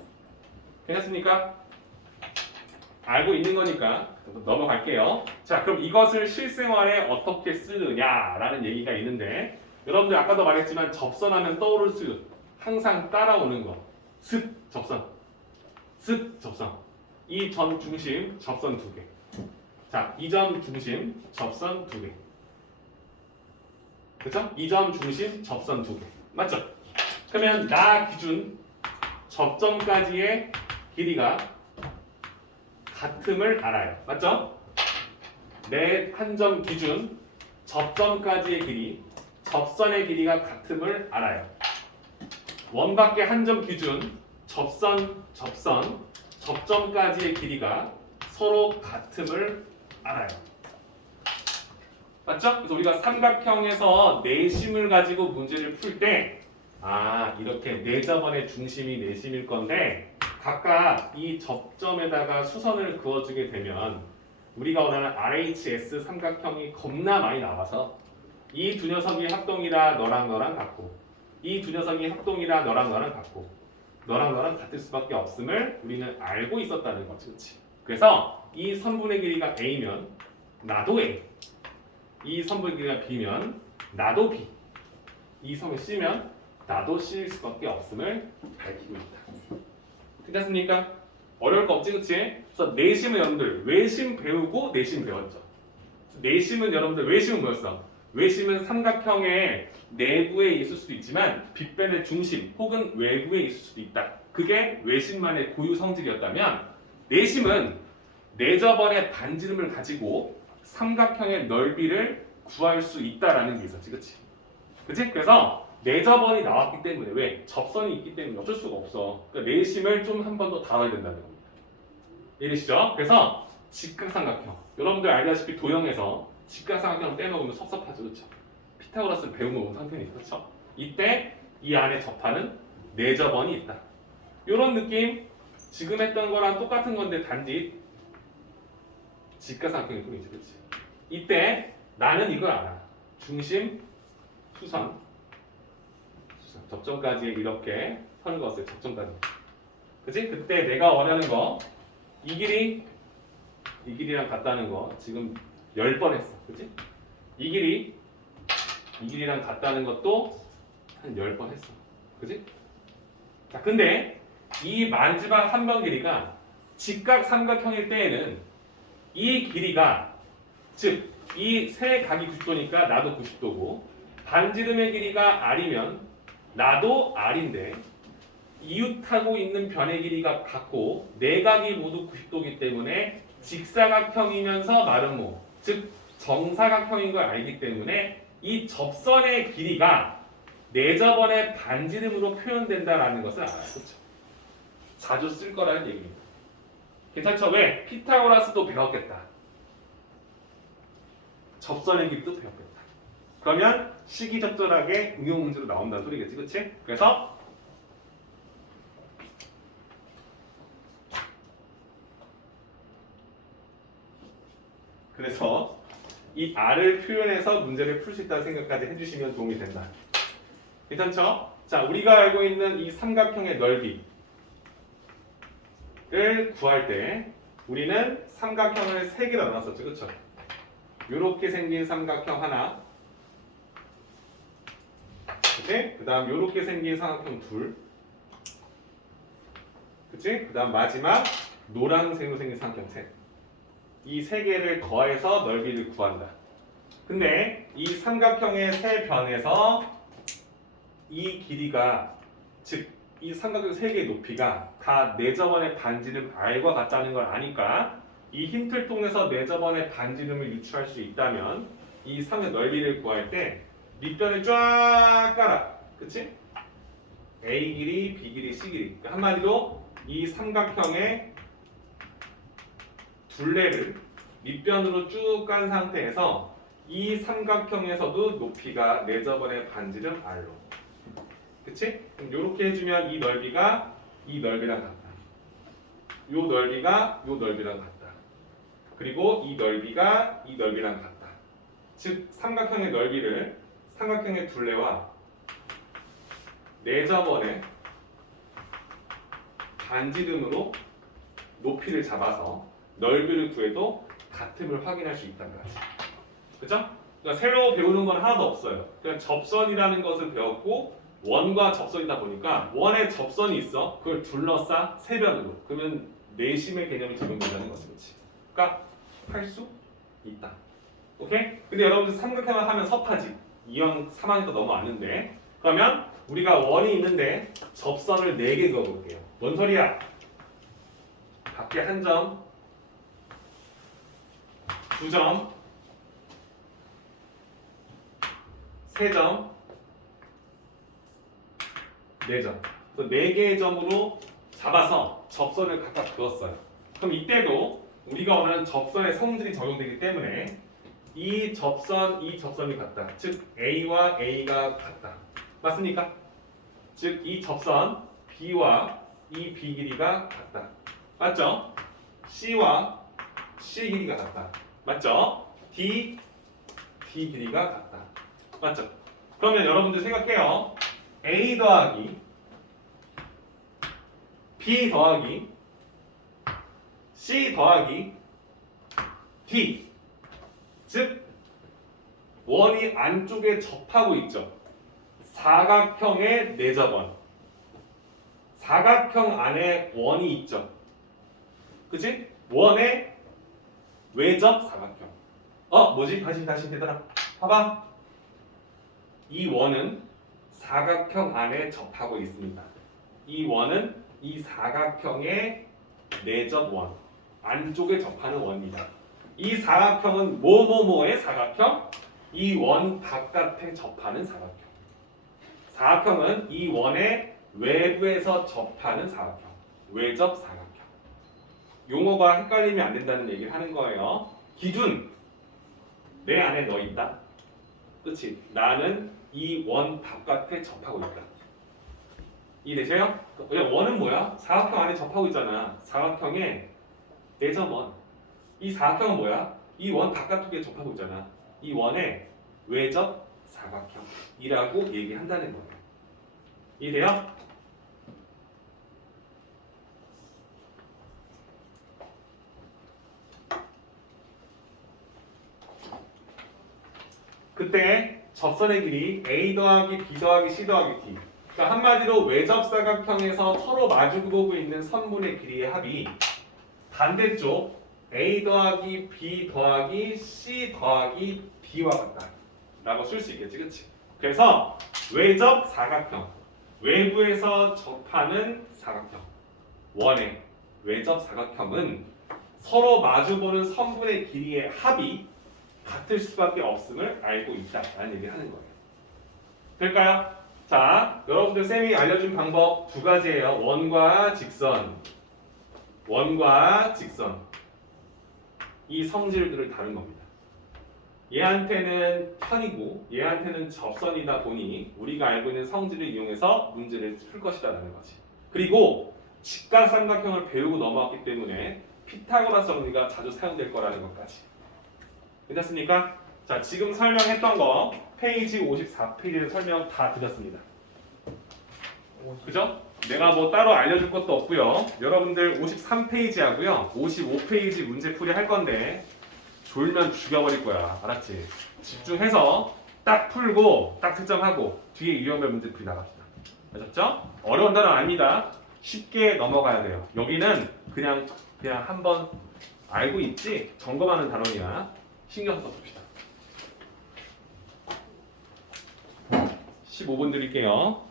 괜찮습니까? 알고 있는 거니까 넘어갈게요. 자, 그럼 이것을 실생활에 어떻게 쓰느냐라는 얘기가 있는데 여러분들 아까도 말했지만 접선하면 떠오를 수 항상 따라오는 거 습 접선 습 접선 이 점 중심 접선 두 개. 자, 이 점 중심 접선 두 개. 그쵸? 이 점 중심 접선 두 개. 맞죠? 그러면 나 기준 접점까지의 길이가 같음을 알아요. 맞죠? 내 한 점 기준 접점까지의 길이 접선의 길이가 같음을 알아요. 원 밖에 한 점 기준 접점까지의 길이가 서로 같음을 알아요. 맞죠? 그래서 우리가 삼각형에서 내심을 가지고 문제를 풀 때 이렇게 네 점원의 중심이 내심일 건데 각각 이 접점에다가 수선을 그어주게 되면 우리가 원하는 RHS 삼각형이 겁나 많이 나와서 이 두 녀석이 합동이라 너랑 같고 이 두 녀석이 합동이라 너랑 같고 너랑 같을 수밖에 없음을 우리는 알고 있었다는 거지. 그렇지? 그래서 이 선분의 길이가 A면 나도 A 이 선분의 길이가 B면 나도 B 이 선이 C면 나도 C일 수밖에 없음을 밝히고 있다. 괜찮습니까? 어려울 거 없지, 그치? 그래서 내심은 여러분들 외심 배우고 내심 배웠죠. 내심은 여러분들 외심은 뭐였어? 외심은 삼각형의 내부에 있을 수도 있지만 빗변의 중심 혹은 외부에 있을 수도 있다. 그게 외심만의 고유 성질이었다면 내심은 내저번의 반지름을 가지고 삼각형의 넓이를 구할 수 있다라는 게 있었지, 그렇지? 그치? 그래서 내저번이 나왔기 때문에 왜? 접선이 있기 때문에 어쩔 수가 없어. 그러니까 내심을 좀 한 번 더 다뤄야 된다는 겁니다. 이해되시죠? 그래서 직각삼각형. 여러분들 알다시피 도형에서 직각삼각형 빼먹으면 섭섭하죠, 그렇죠? 피타고라스를 배우고 온 상태니까, 그렇죠? 이때 이 안에 접하는 내저번이 있다. 이런 느낌 지금 했던 거랑 똑같은 건데 단지 직각삼각형일 뿐이지, 그렇지? 이때 나는 이걸 알아. 중심, 수선, 접점까지 이렇게 선을 그었어요. 접점까지. 그치? 그때 내가 원하는 거 이 길이랑 같다는 거 지금 10번 했어. 그치? 이 길이랑 같다는 것도 한 10번 했어. 그치? 자, 근데 이 마지막 한 번 길이가 직각 삼각형일 때에는 이 길이가 즉 이 세 각이 90도니까 나도 90도고 반지름의 길이가 R이면 나도 R인데 이웃하고 있는 변의 길이가 같고 네 각이 모두 90도이기 때문에 직사각형이면서 마름모 즉 정사각형인 걸 알기 때문에 이 접선의 길이가 내저번의 반지름으로 표현된다라는 것을 알아요. 그렇죠? 자주 쓸 거라는 얘기입니다. 괜찮죠? 왜? 피타고라스도 배웠겠다. 접선의 길이도 배웠겠다. 그러면 시기적절하게 응용 문제로 나온다는 소리겠지, 그렇지? 그래서 이 R을 표현해서 문제를 풀 수 있다는 생각까지 해주시면 도움이 된다. 괜찮죠? 자, 우리가 알고 있는 이 삼각형의 넓이를 구할 때 우리는 삼각형을 3개로 나눴었죠, 그렇죠? 이렇게 생긴 삼각형 하나, 그치? 그 다음 이렇게 생긴 삼각형 둘, 그치? 그 다음 마지막 노란색으로 생긴 삼각형 셋. 이 3개를 더해서 넓이를 구한다. 근데 이 삼각형의 세 변에서 이 길이가 즉 이 삼각형 3개의 높이가 다 내저번의 반지름 R과 같다는 걸 아니까 이 힌트를 통해서 내저번의 반지름을 유추할 수 있다면 이 삼의 넓이를 구할 때 밑변을 쫙 깔아. 그치? A 길이, B 길이, C 길이. 그러니까 한마디로 이 삼각형의 둘레를 밑변으로 쭉 깐 상태에서 이 삼각형에서도 높이가 내저번의 반지름 R로. 그치? 그럼 이렇게 해주면 이 넓이가 이 넓이랑 같다. 요 넓이가 요 넓이랑 같다. 그리고 이 넓이가 이 넓이랑 같다. 즉 삼각형의 넓이를 삼각형의 둘레와 내저번의 반지름으로 높이를 잡아서 넓이를 구해도 같음을 확인할 수 있다는 거지. 그죠? 그러니까 새로 배우는 건 하나도 없어요. 그냥 접선이라는 것을 배웠고 원과 접선이다 보니까 원에 접선이 있어. 그걸 둘러싸 세변으로. 그러면 내심의 개념이 적용된다는 거지. 그렇지? 그러니까 할 수 있다. 오케이? 근데 여러분들 삼각형을 하면 섭하지. 2형 3학년도 넘어왔는데 그러면 우리가 원이 있는데 접선을 4개 그어볼게요. 뭔 소리야? 밖에 1점, 2점, 3점, 4점. 그래서 4개의 점으로 잡아서 접선을 각각 그었어요. 그럼 이때도 우리가 원하는 접선의 성질이 적용되기 때문에 이 접선이 같다. 즉 A와 A가 같다. 맞습니까? 즉 이 접선 B와 이 B 길이가 같다. 맞죠? C와 C 길이가 같다. 맞죠? D 길이가 같다. 맞죠? 그러면 여러분들 생각해요. A 더하기 B 더하기 C 더하기 D 즉 원이 안쪽에 접하고 있죠. 사각형의 내저번 사각형 안에 원이 있죠. 그치? 원의 외접 사각형 뭐지? 다시 얘들아 봐봐. 이 원은 사각형 안에 접하고 있습니다. 이 원은 이 사각형의 내접 원 안쪽에 접하는 원이다. 이 사각형은 뭐뭐뭐의 사각형? 이 원 바깥에 접하는 사각형. 사각형은 이 원의 외부에서 접하는 사각형. 외접 사각형. 용어가 헷갈리면 안 된다는 얘기를 하는 거예요. 기준. 내 안에 너 있다. 그치? 나는 이 원 바깥에 접하고 있다. 이해되세요? 원은 뭐야? 사각형 안에 접하고 있잖아. 사각형의 내접원. 이 사각형은 뭐야? 이 원 바깥쪽에 접하고 있잖아. 이 원의 외접 사각형이라고 얘기한다는 거예요. 이해돼요? 그때 접선의 길이 A 더하기 B 더하기 C 더하기 D. 그러니까 한마디로 외접 사각형에서 서로 마주보고 있는 선분의 길이의 합이 반대쪽 A 더하기 B 더하기 C 더하기 D와 같다 라고 쓸 수 있겠지, 그치? 그래서 외접 사각형, 외부에서 접하는 사각형, 원의 외접 사각형은 서로 마주보는 선분의 길이의 합이 같을 수밖에 없음을 알고 있다라는 얘기를 하는 거예요. 될까요? 자, 여러분들 쌤이 알려준 방법 두 가지예요. 원과 직선, 원과 직선. 이 성질들을 다룬 겁니다. 얘한테는 편이고 얘한테는 접선이다 보니 우리가 알고 있는 성질을 이용해서 문제를 풀 것이다라는 거지. 그리고 직각삼각형을 배우고 넘어왔기 때문에 피타고라스 정리가 자주 사용될 거라는 것까지. 괜찮습니까? 자, 지금 설명했던 거 페이지 54페이지에서 설명 다 드렸습니다. 그죠? 내가 뭐 따로 알려줄 것도 없고요. 여러분들 53페이지하고요 55페이지 문제풀이 할 건데 졸면 죽여버릴 거야. 알았지? 집중해서 딱 풀고 딱 채점하고 뒤에 유형별 문제풀이 나갑시다. 아셨죠? 어려운 단어 아닙니다. 쉽게 넘어가야 돼요. 여기는 그냥 한번 알고 있지 점검하는 단원이야. 신경 써서 봅시다. 15분 드릴게요.